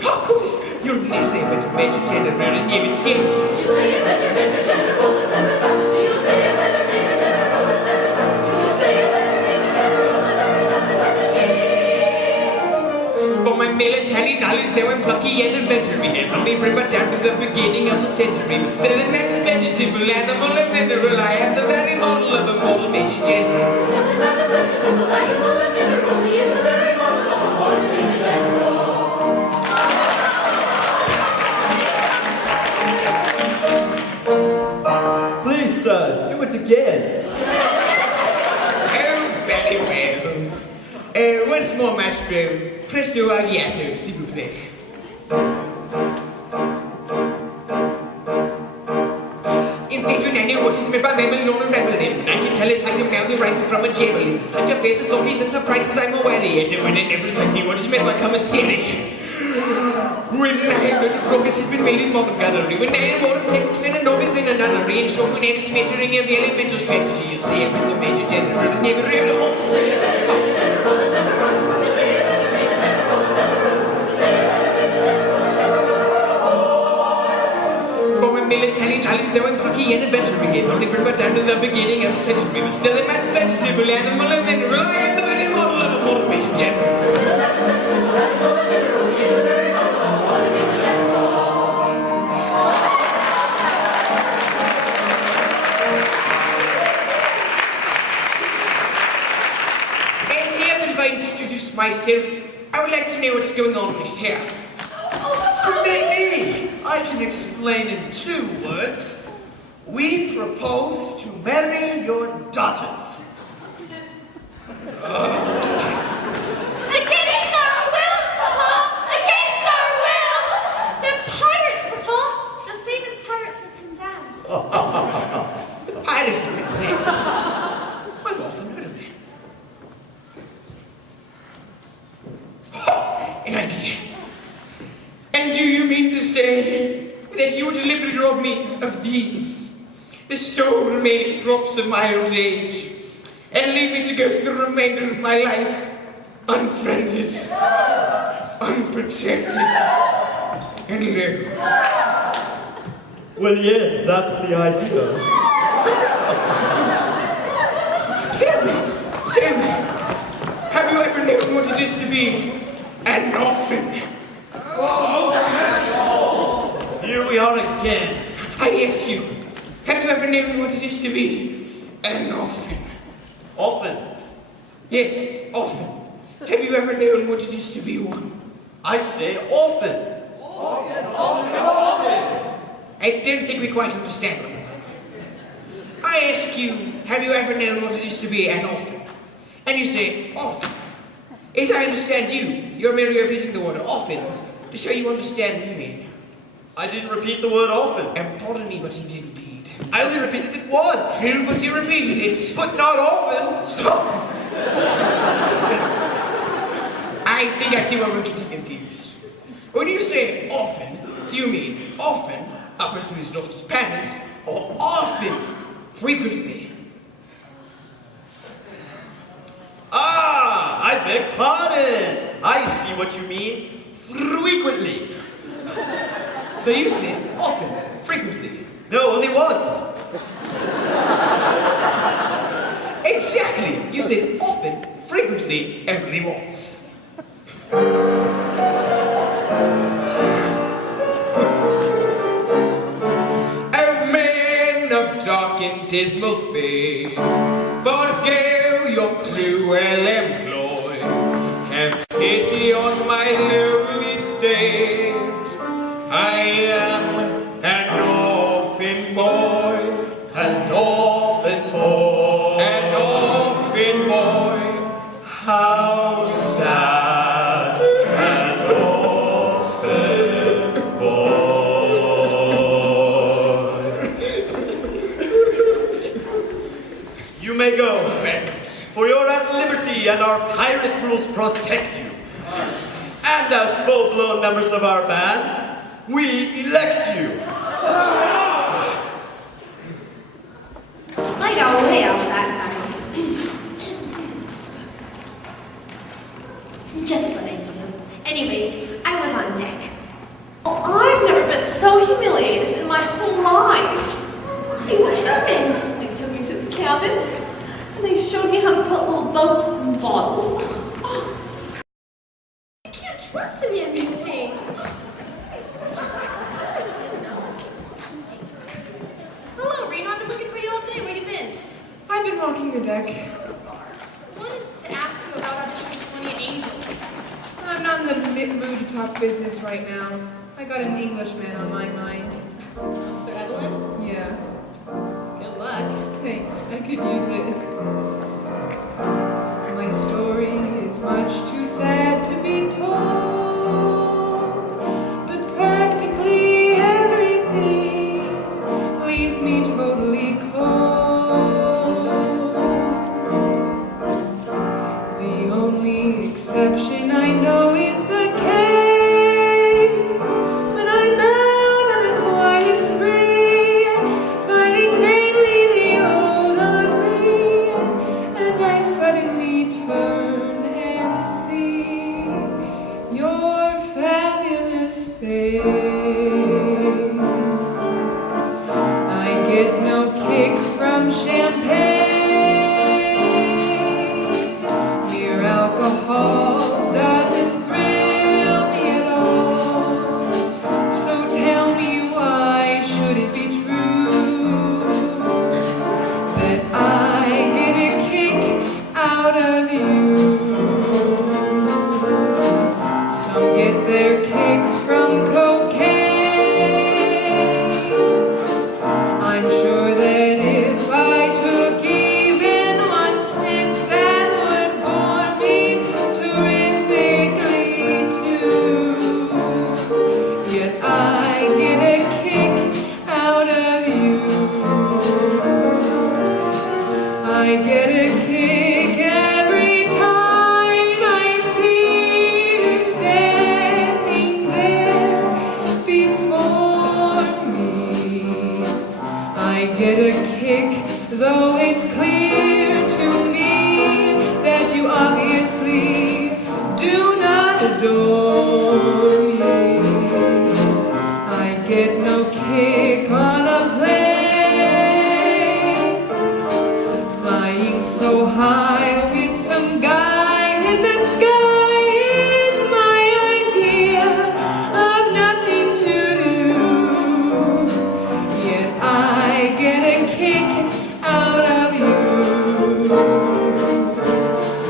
How good is your essay about Major General is never said? You say a better Major General is never said. You say a better Major General is never said. You say a better Major General is never said. For my military knowledge, they were plucky and inventory. Has only been brought down to the beginning of the century. But still, it matters vegetable, animal, and mineral. I am the very model of a model Major General. Still, it matters vegetable, animal, and mineral. He is the very model of a model Major General. Once more, maestro. Presto agiato, s'il vous plaît. In fact, when I know what is meant by memory, known and rebellion, I can tell a sight of mouse rifle from a javelin. Such a face of sorties and surprises I'm aware yet, and when I never precisely what is meant by commissary. When I have noted progress has been made in modern gallery, when I am more techniques than a novice in a nunnery, and short when I am smattering of elemental strategy, and say a major general is never read a horse. From a military knowledge, though I'm plucky and adventurous, only bring me down to the beginning of the century, but still a mass vegetable animal and mineral, I am the very model of a modern major general. Myself, I would like to know what's going on here. Permit me. I can explain in 2 words. We propose to marry your daughters. Against our wills, Papa! Against our wills! They're pirates, Papa! The famous pirates of Penzance. Pirates of Penzance? I've often heard of them. An idea. And do you mean to say that you would deliberately rob me of these, the sole remaining props of my old age, and leave me to go through the remainder of my life unfriended, unprotected, and alone? Well, yes, that's the idea. Tell me, have you ever known what it is to be an orphan? Here we are again. I ask you, have you ever known what it is to be an orphan? Orphan? Yes, orphan. Have you ever known what it is to be one? I say orphan. Orphan. I don't think we quite understand one another. I ask you, have you ever known what it is to be an orphan? And you say, orphan. As I understand you, you're merely repeating the word orphan to show you understand me. I didn't repeat the word orphan. And pardon me, but you did indeed. I only repeated it once. True, but you repeated it. But not often. Stop! I think I see where we're getting confused. When you say orphan, do you mean often a person who's lost his parents, or often, frequently? Ah, I beg pardon. I see what you mean. Frequently. So you said often, frequently? No, only once. Exactly. You said often, frequently, only once. A man of dark and dismal face, forego your cruel employ, have pity on my lonely state. I am an orphan boy, an orphan boy, an orphan boy. How sad, an orphan boy. You may go, for you're at liberty and our pirate rules protect you. And as full-blown members of our band, we elect you. I got way off that time. Just what I needed. Anyways, I was on deck. Oh, I've never been so humiliated in my whole life. Why? What happened? They took me to this cabin, and they showed me how to put little boats in bottles. Oh, I can't trust any of these things. Hello, Reno. I've been looking for you all day. Where you been? I've been walking the deck. I wanted to ask you about auditioning for 20 Angels. I'm not in the mood to talk business right now. I got an Englishman on my mind. Sir Evelyn? Yeah. Good luck. Thanks. I could use it. My story is my exception I know is the case when I'm out on a quiet spree, fighting vainly the old ugly, and I suddenly turn and see your fabulous face. I get no kick from champagne. Mere alcohol doesn't thrill me at all. So tell me, why should it be true that I get a kick out of you? Some get their kick from cocaine. I'm sure that if I took even one sniff, that would bore me terrifically too. Yet I get a kick out of you. I get a kick every time I see you standing there before me. I get a kick, though it's clear to me that you obviously do not adore me. I get no kick on a plane, flying so high with some guy in the sky is my idea of nothing to do. Yet I get a kick out of you.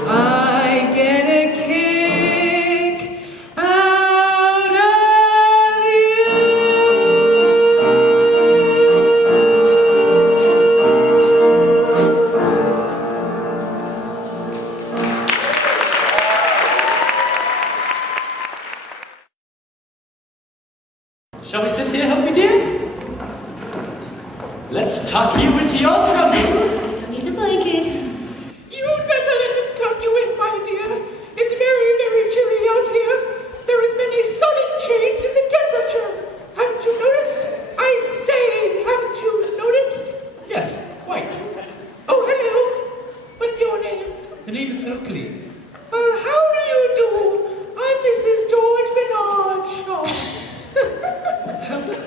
I get a kick out of Shall we sit here, Helpy dear? Let's tuck you into your trouble. Don't need the blanket. You'd better let him tuck you in, my dear. It's very, very chilly out here. There has been a sudden change in the temperature. Haven't you noticed? I say, haven't you noticed? Yes, quite. Oh, hello. What's your name? The name is Oakley. Well, how do you do? I'm Mrs. George Bernard Shaw.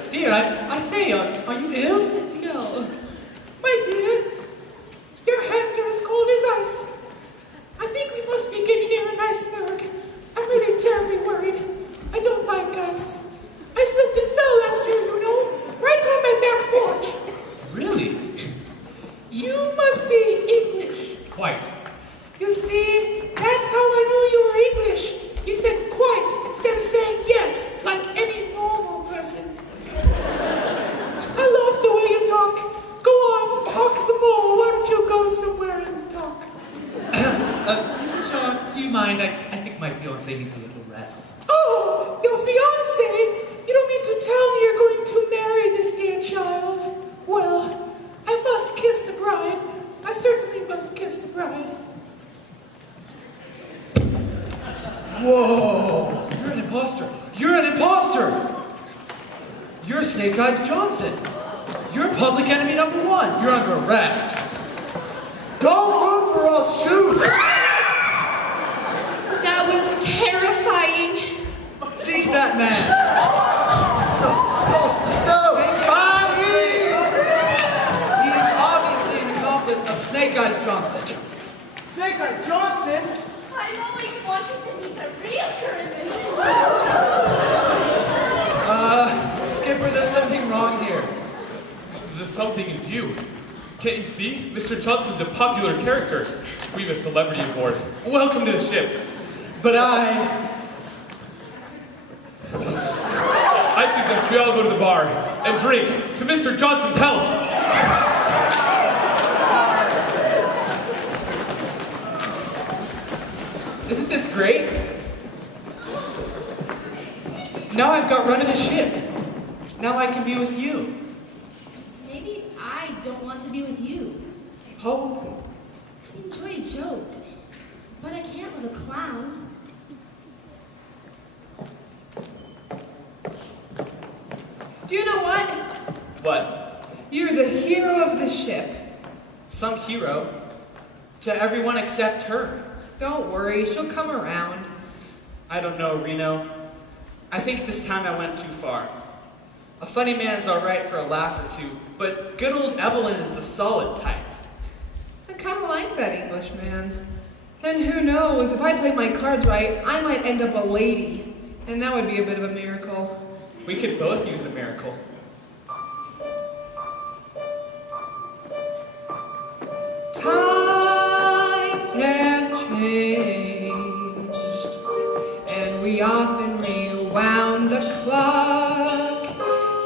Dear, I say, are you ill? No. My dear, your hands are as cold as ice. I think we must be getting near an iceberg. I'm really terribly worried. I don't like ice. I slipped and fell last year, you know, right on my back porch. Really? You must be English. Quite. You see, that's how I knew you were English. You said quite instead of saying yes, like any normal person. I love the way you talk. Go on, talk some more. Why don't you go somewhere and talk? Mrs. Shaw, do you mind? I think my fiancé needs a little rest. Oh, your fiancé? You don't mean to tell me you're going to marry this dear child? Well, I must kiss the bride. I certainly must kiss the bride. Whoa! You're an imposter! You're an imposter! You're Snake Eyes Johnson! You're public enemy #1! You're under arrest! Don't move or I'll shoot! That was terrifying. Seize that man! No! Bobby! He is obviously an accomplice of Snake Eyes Johnson. Snake Eyes Johnson? I've always wanted to meet a real German. Skipper, there's something wrong here. The something is you. Can't you see? Mr. Johnson's a popular character. We've a celebrity aboard. Welcome to the ship. But I suggest we all go to the bar and drink to Mr. Johnson's health. Isn't this great? Now I've got run of the ship. Now I can be with you. Maybe I don't want to be with you. Hope. I enjoy a joke, but I can't love a clown. What? You're the hero of the ship. Some hero? To everyone except her. Don't worry, she'll come around. I don't know, Reno. I think this time I went too far. A funny man's alright for a laugh or two, but good old Evelyn is the solid type. I kind of like that Englishman. And who knows, if I played my cards right, I might end up a lady. And that would be a bit of a miracle. We could both use a miracle. Times have changed, and we often rewound the clock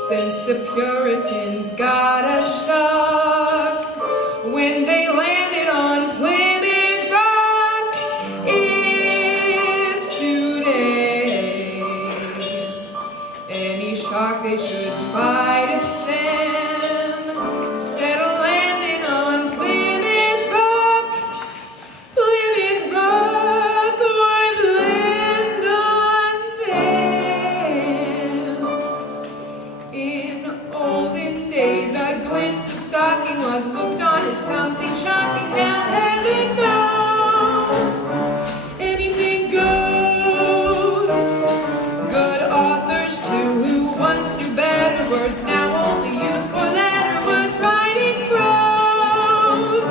since the Puritans got a shock when they landed on Plymouth Rock. If today any shock they should try to stem, instead of landing on Plymouth Rock, Plymouth Rock would land on them. In olden days, a glimpse of stocking was looked on as something shocking. Now heaven knows anything goes. Good authors too, who once knew better words, now only use four-letter words, writing prose.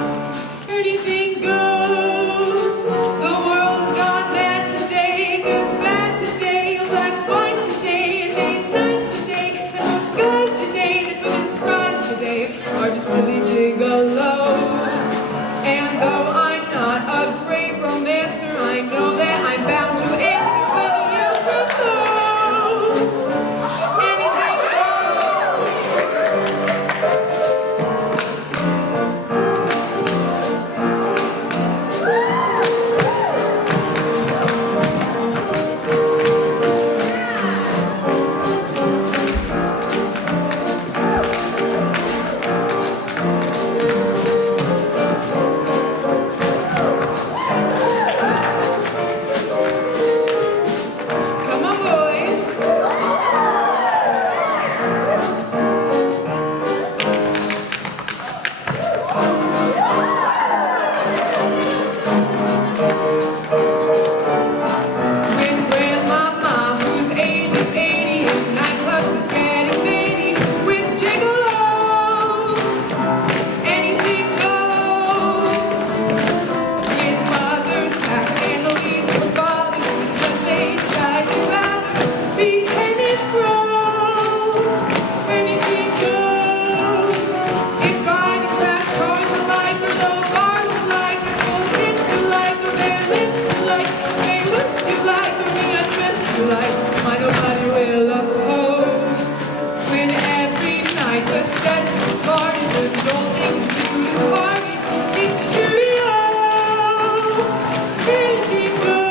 Anything goes. The world's gone mad today, good's bad today, black's white today, and day's night today, and the skies today, that women cries today are just silly gigolos. And though I'm not a great romancer, I know that I'm bound to answer when you propose. Anything come on, boys. When Grandmama, whose age is 80, in nightclubs is getting baby with gigolos, anything goes. With mothers pack and leave their fathers because they decide to rather be tennis pros. Anything goes. If driving fast cars are like, or low bars are like, or full tips are like, or bare lips are like, they looks you like, or me undressed you like, why nobody will oppose. When every night the set is smart is indulging to his parties in studios. Anything goes.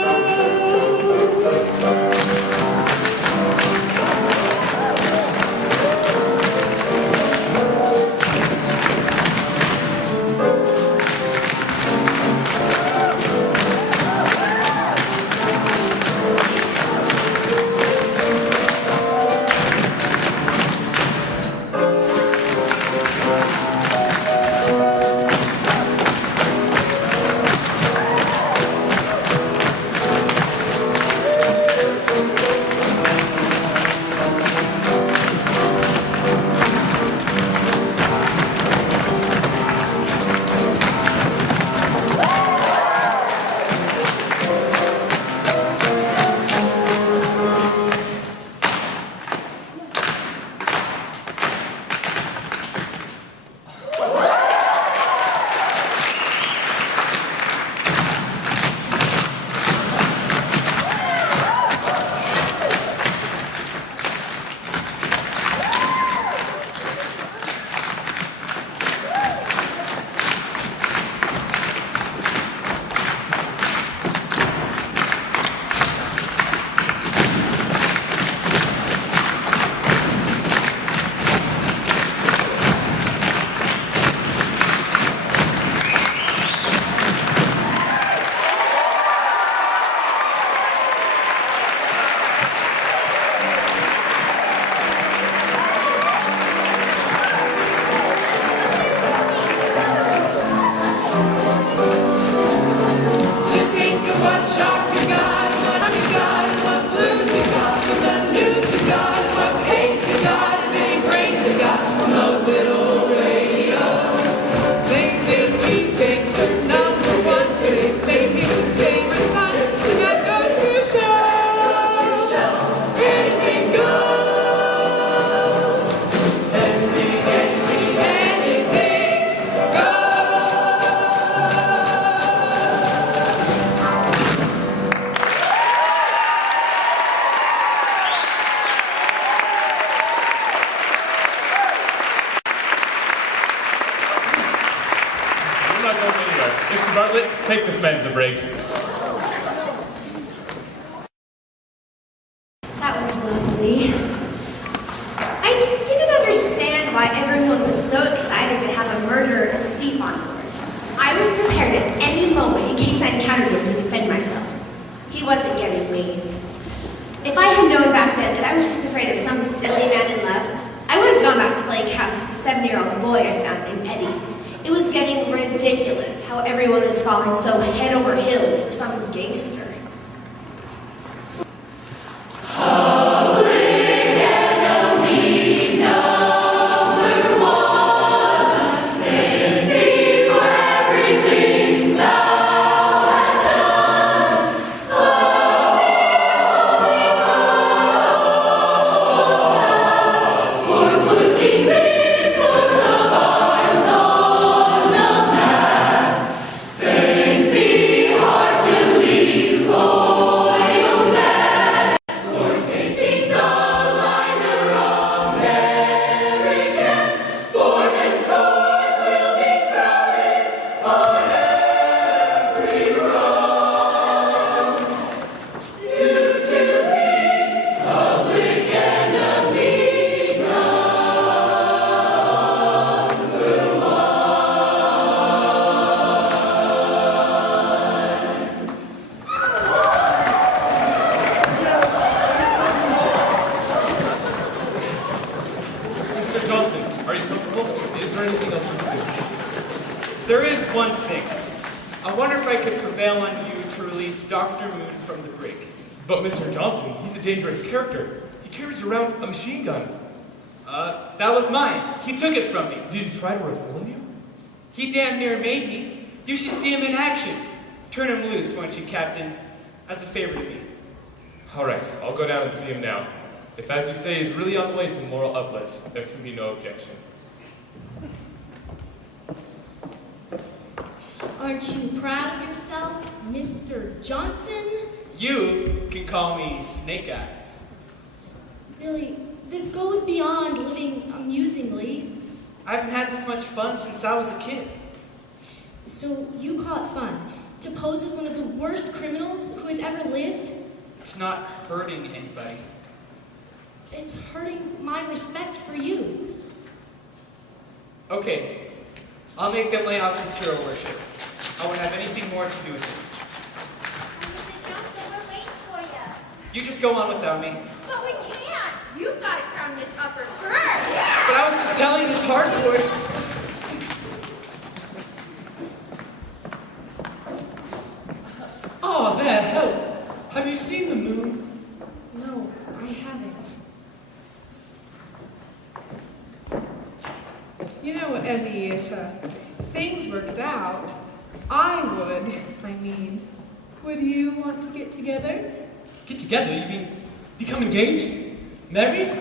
than me. If I had known back then that I was just afraid of some silly man in love, I would have gone back to playing house with the 7-year-old boy I found named Eddie. It was getting ridiculous how everyone was falling so head over heels for some gangster. But Mr. Johnson, he's a dangerous character. He carries around a machine gun. That was mine. He took it from me. Did he try to reform you? He damn near made me. You should see him in action. Turn him loose, won't you, Captain? As a favor to me. All right, I'll go down and see him now. If, as you say, he's really on the way to moral uplift, there can be no objection. Aren't you proud of yourself, Mr. Johnson? You can call me Snake Eyes. Billy, this goes beyond living amusingly. I haven't had this much fun since I was a kid. So you call it fun to pose as one of the worst criminals who has ever lived? It's not hurting anybody. It's hurting my respect for you. Okay, I'll make them lay off this hero worship. I won't have anything more to do with it. You just go on without me. But we can't. You've got to crown this upper first. But I was just telling this hardcore. Oh, there, help. Have you seen the moon? No, I haven't. You know, Eddie, if things worked out, would you want to get together? Get together? You mean become engaged? Married?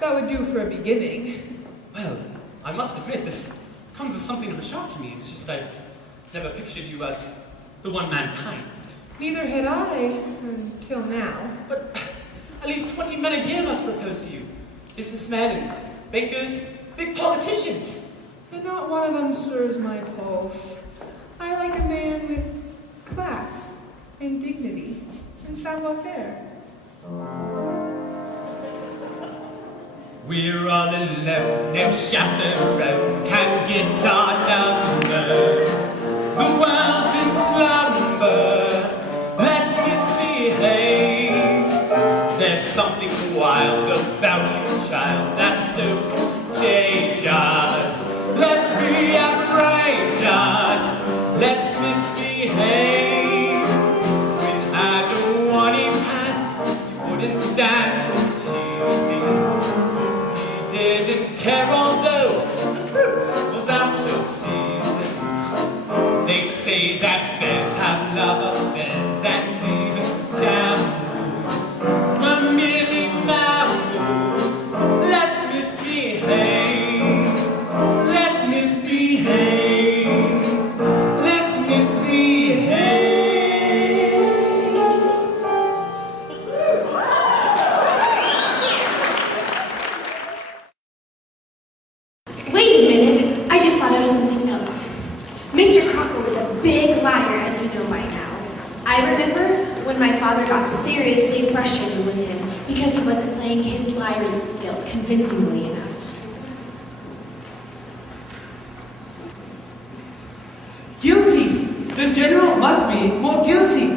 That would do for a beginning. Well, I must admit, this comes as something of a shock to me. It's just I've never pictured you as the one-man kind. Neither had I until now. But at least 20 men a year must propose to you. Businessmen and bankers, big politicians. And not one of them stirs my pulse. I like a man with class and dignity and savoir-faire. We're all alone, no chaperone can get our number. The world's in slumber, let's misbehave. There's something wild about you, child, that's so contagious. Let's be outrageous, let's misbehave. When I don't want him had, you wouldn't stand for teasing. He didn't care although the fruit was out of season. They say that bears have love affairs and even camels were merely mammals. Let's misbehave. Let's misbehave. Let's misbehave. Wait a minute, I just thought of something else. Mr. Crocker was a big liar, as you know by now. I remember when my father got seriously frustrated with him because he wasn't playing his liar's guilt convincingly enough. Guilty! The general must be more guilty.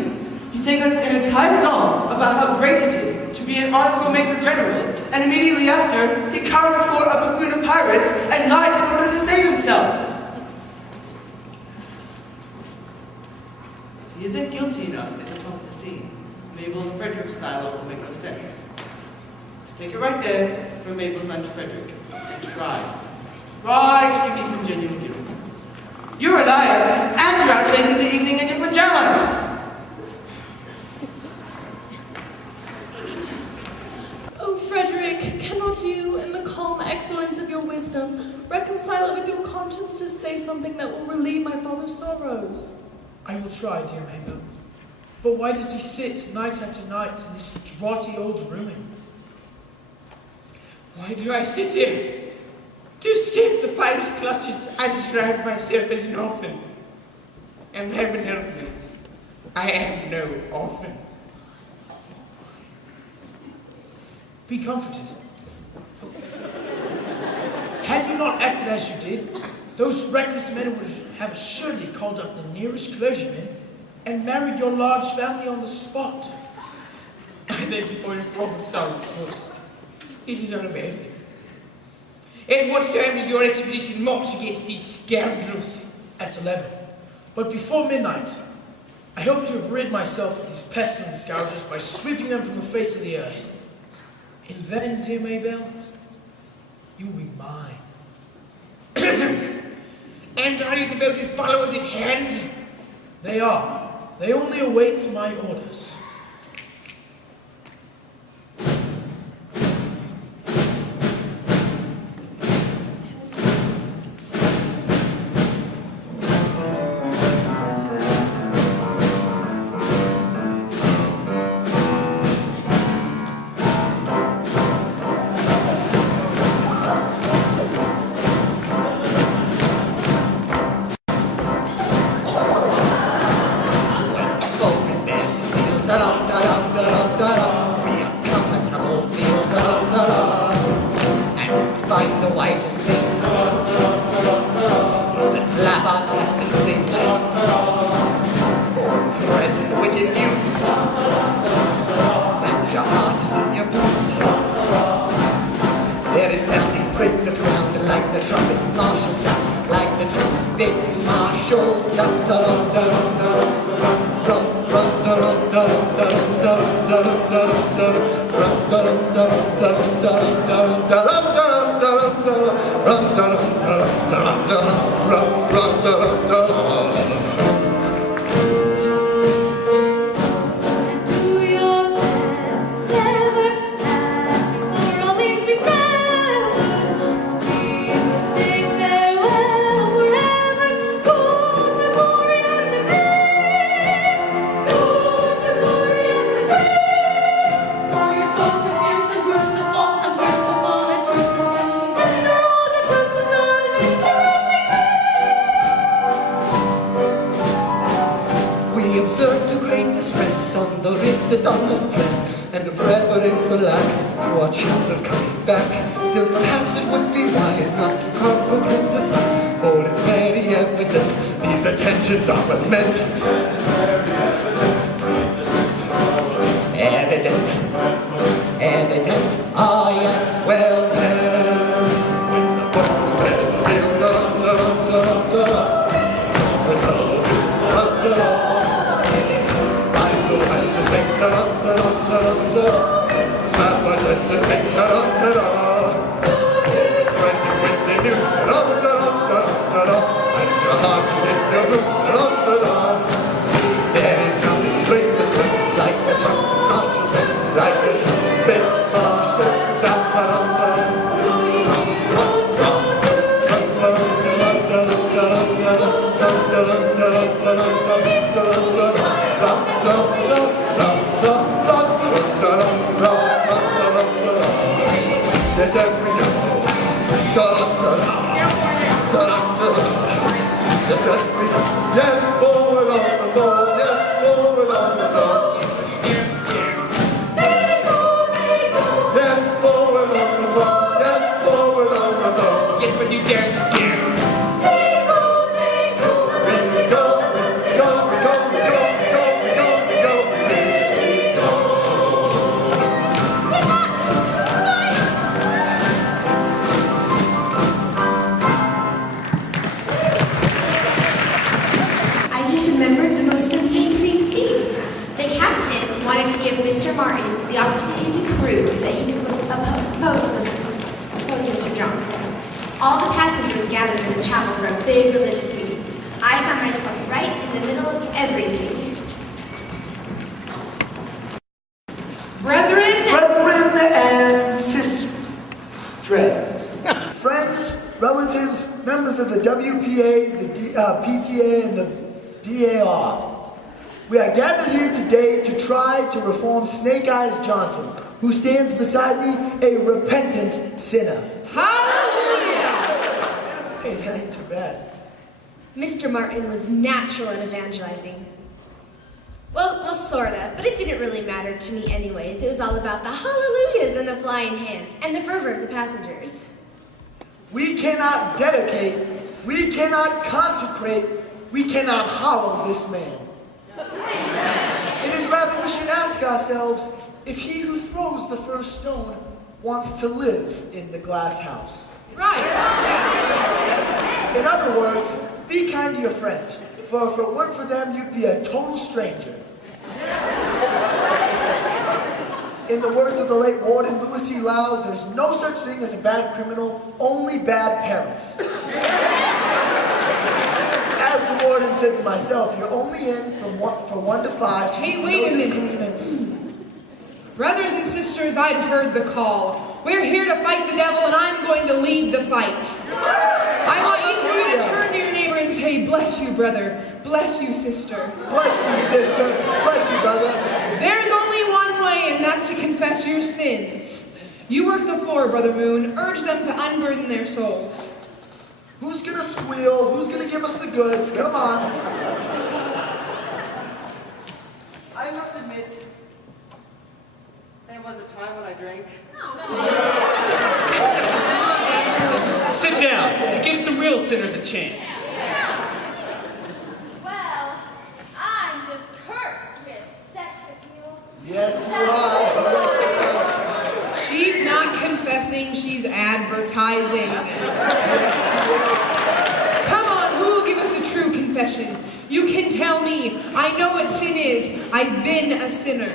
He said sing us an entire song about how great it is to be an honorable Major General, and immediately after, he cowers before a buffoon of pirates and lies in order to save himself. If he isn't guilty enough at the top of the scene, Mabel and Frederick's dialogue will make no sense. Stick it right there for Mabel's son to Frederick, and try to give me some genuine guilt. You're a liar, and you're out late in the evening in your pajamas! Oh, Frederick, cannot you, in the calm excellence of your wisdom, reconcile it with your conscience to say something that will relieve my father's sorrows? I will try, dear Mabel. But why does he sit night after night in this draughty old ruin? Why do I sit here? To escape the pirate's clutches, I described myself as an orphan. And heaven help me, I am no orphan. Be comforted. Had you not acted as you did, those reckless men would have assuredly called up the nearest clergyman and married your large family on the spot. I thank you for your profit sorrows, but it is unavailing. At what time does your expedition march against these scoundrels? At 11. But before midnight, I hope to have rid myself of these pestilent scourges by sweeping them from the face of the earth. And then, dear Mabel, you will be mine. And are your devoted followers at hand? They are. They only await my orders. Martin the opportunity to prove that he could oppose Mr. Johnson. All the passengers gathered in the chapel for a big religious meeting. I found myself right in the middle of everything. Brethren and sisters, friends, relatives, members of the WPA, the PTA, and the DAR. We are gathered here today to try to reform Snake Eyes Johnson, who stands beside me, a repentant sinner. Hallelujah! Hey, that ain't too bad. Mr. Martin was natural at evangelizing. Well, sort of, but it didn't really matter to me anyways. It was all about the hallelujahs and the flying hands and the fervor of the passengers. We cannot dedicate, we cannot consecrate, we cannot hallow this man. It is rather we should ask ourselves if he who throws the first stone wants to live in the glass house. Right. In other words, be kind to your friends, for if it weren't for them, you'd be a total stranger. In the words of the late Warden Louis C. Lowes, there's no such thing as a bad criminal, only bad parents. As the warden said to myself, you're only in from 1 to 5. Hey, wait a minute. Brothers and sisters, I've heard the call. We're here to fight the devil, and I'm going to lead the fight. I want each of you to turn to your neighbor and say, bless you, brother. Bless you, sister. Bless you, sister. Bless you, brother. There's only one way, and that's to confess your sins. You work the floor, Brother Moon. Urge them to unburden their souls. Who's gonna squeal? Who's gonna give us the goods? Come on. I must admit, there was a time when I drank. Sit down. Give some real sinners a chance. Well, I'm just cursed with sex appeal. Yes, you are. She's not confessing, she's advertising. Come on, who will give us a true confession? You can tell me. I know what sin is. I've been a sinner.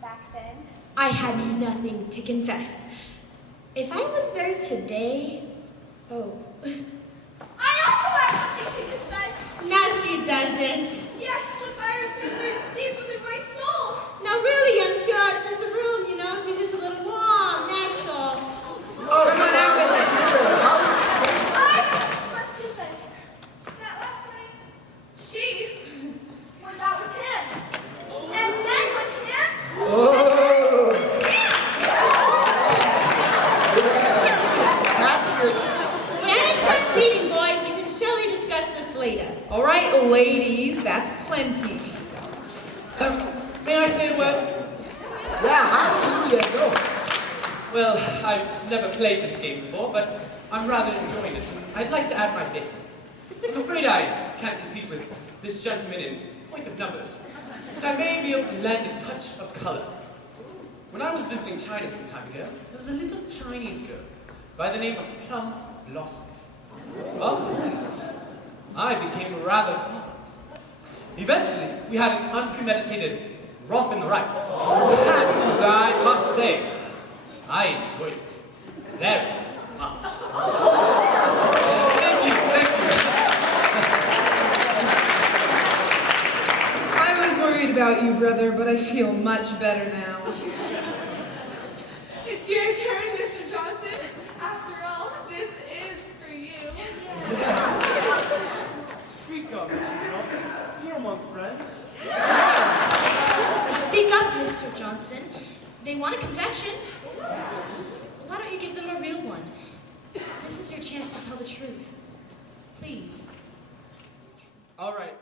Back then, I had nothing to confess. If I was there today, oh. I also have something to confess. No, she doesn't. Yes, the fire still burns deep within my soul. No, really, I'm sure it's just a room, you know. She's just a little warm, that's all. Oh, come on out with it. I must confess that last night she went out with him. And then with him. Oh. Meeting, boys. We can surely discuss this later. All right, ladies, that's plenty. May I say a word? Yeah, hallelujah, go. Well, I've never played this game before, but I'm rather enjoying it. I'd like to add my bit. I'm afraid I can't compete with this gentleman in point of numbers, but I may be able to lend a touch of color. When I was visiting China some time ago, there was a little Chinese girl by the name of Plum Blossom. Well, I became rather fond. Eventually, we had an unpremeditated romp in the rice. And I must say, I enjoyed it very much. Thank you. I was worried about you, brother, but I feel much better now. It's your turn, Mr. Johnson. After all, this is for you. Speak up, Mr. Johnson. You're among friends. Speak up, Mr. Johnson. They want a confession. Why don't you give them a real one? This is your chance to tell the truth. Please. All right.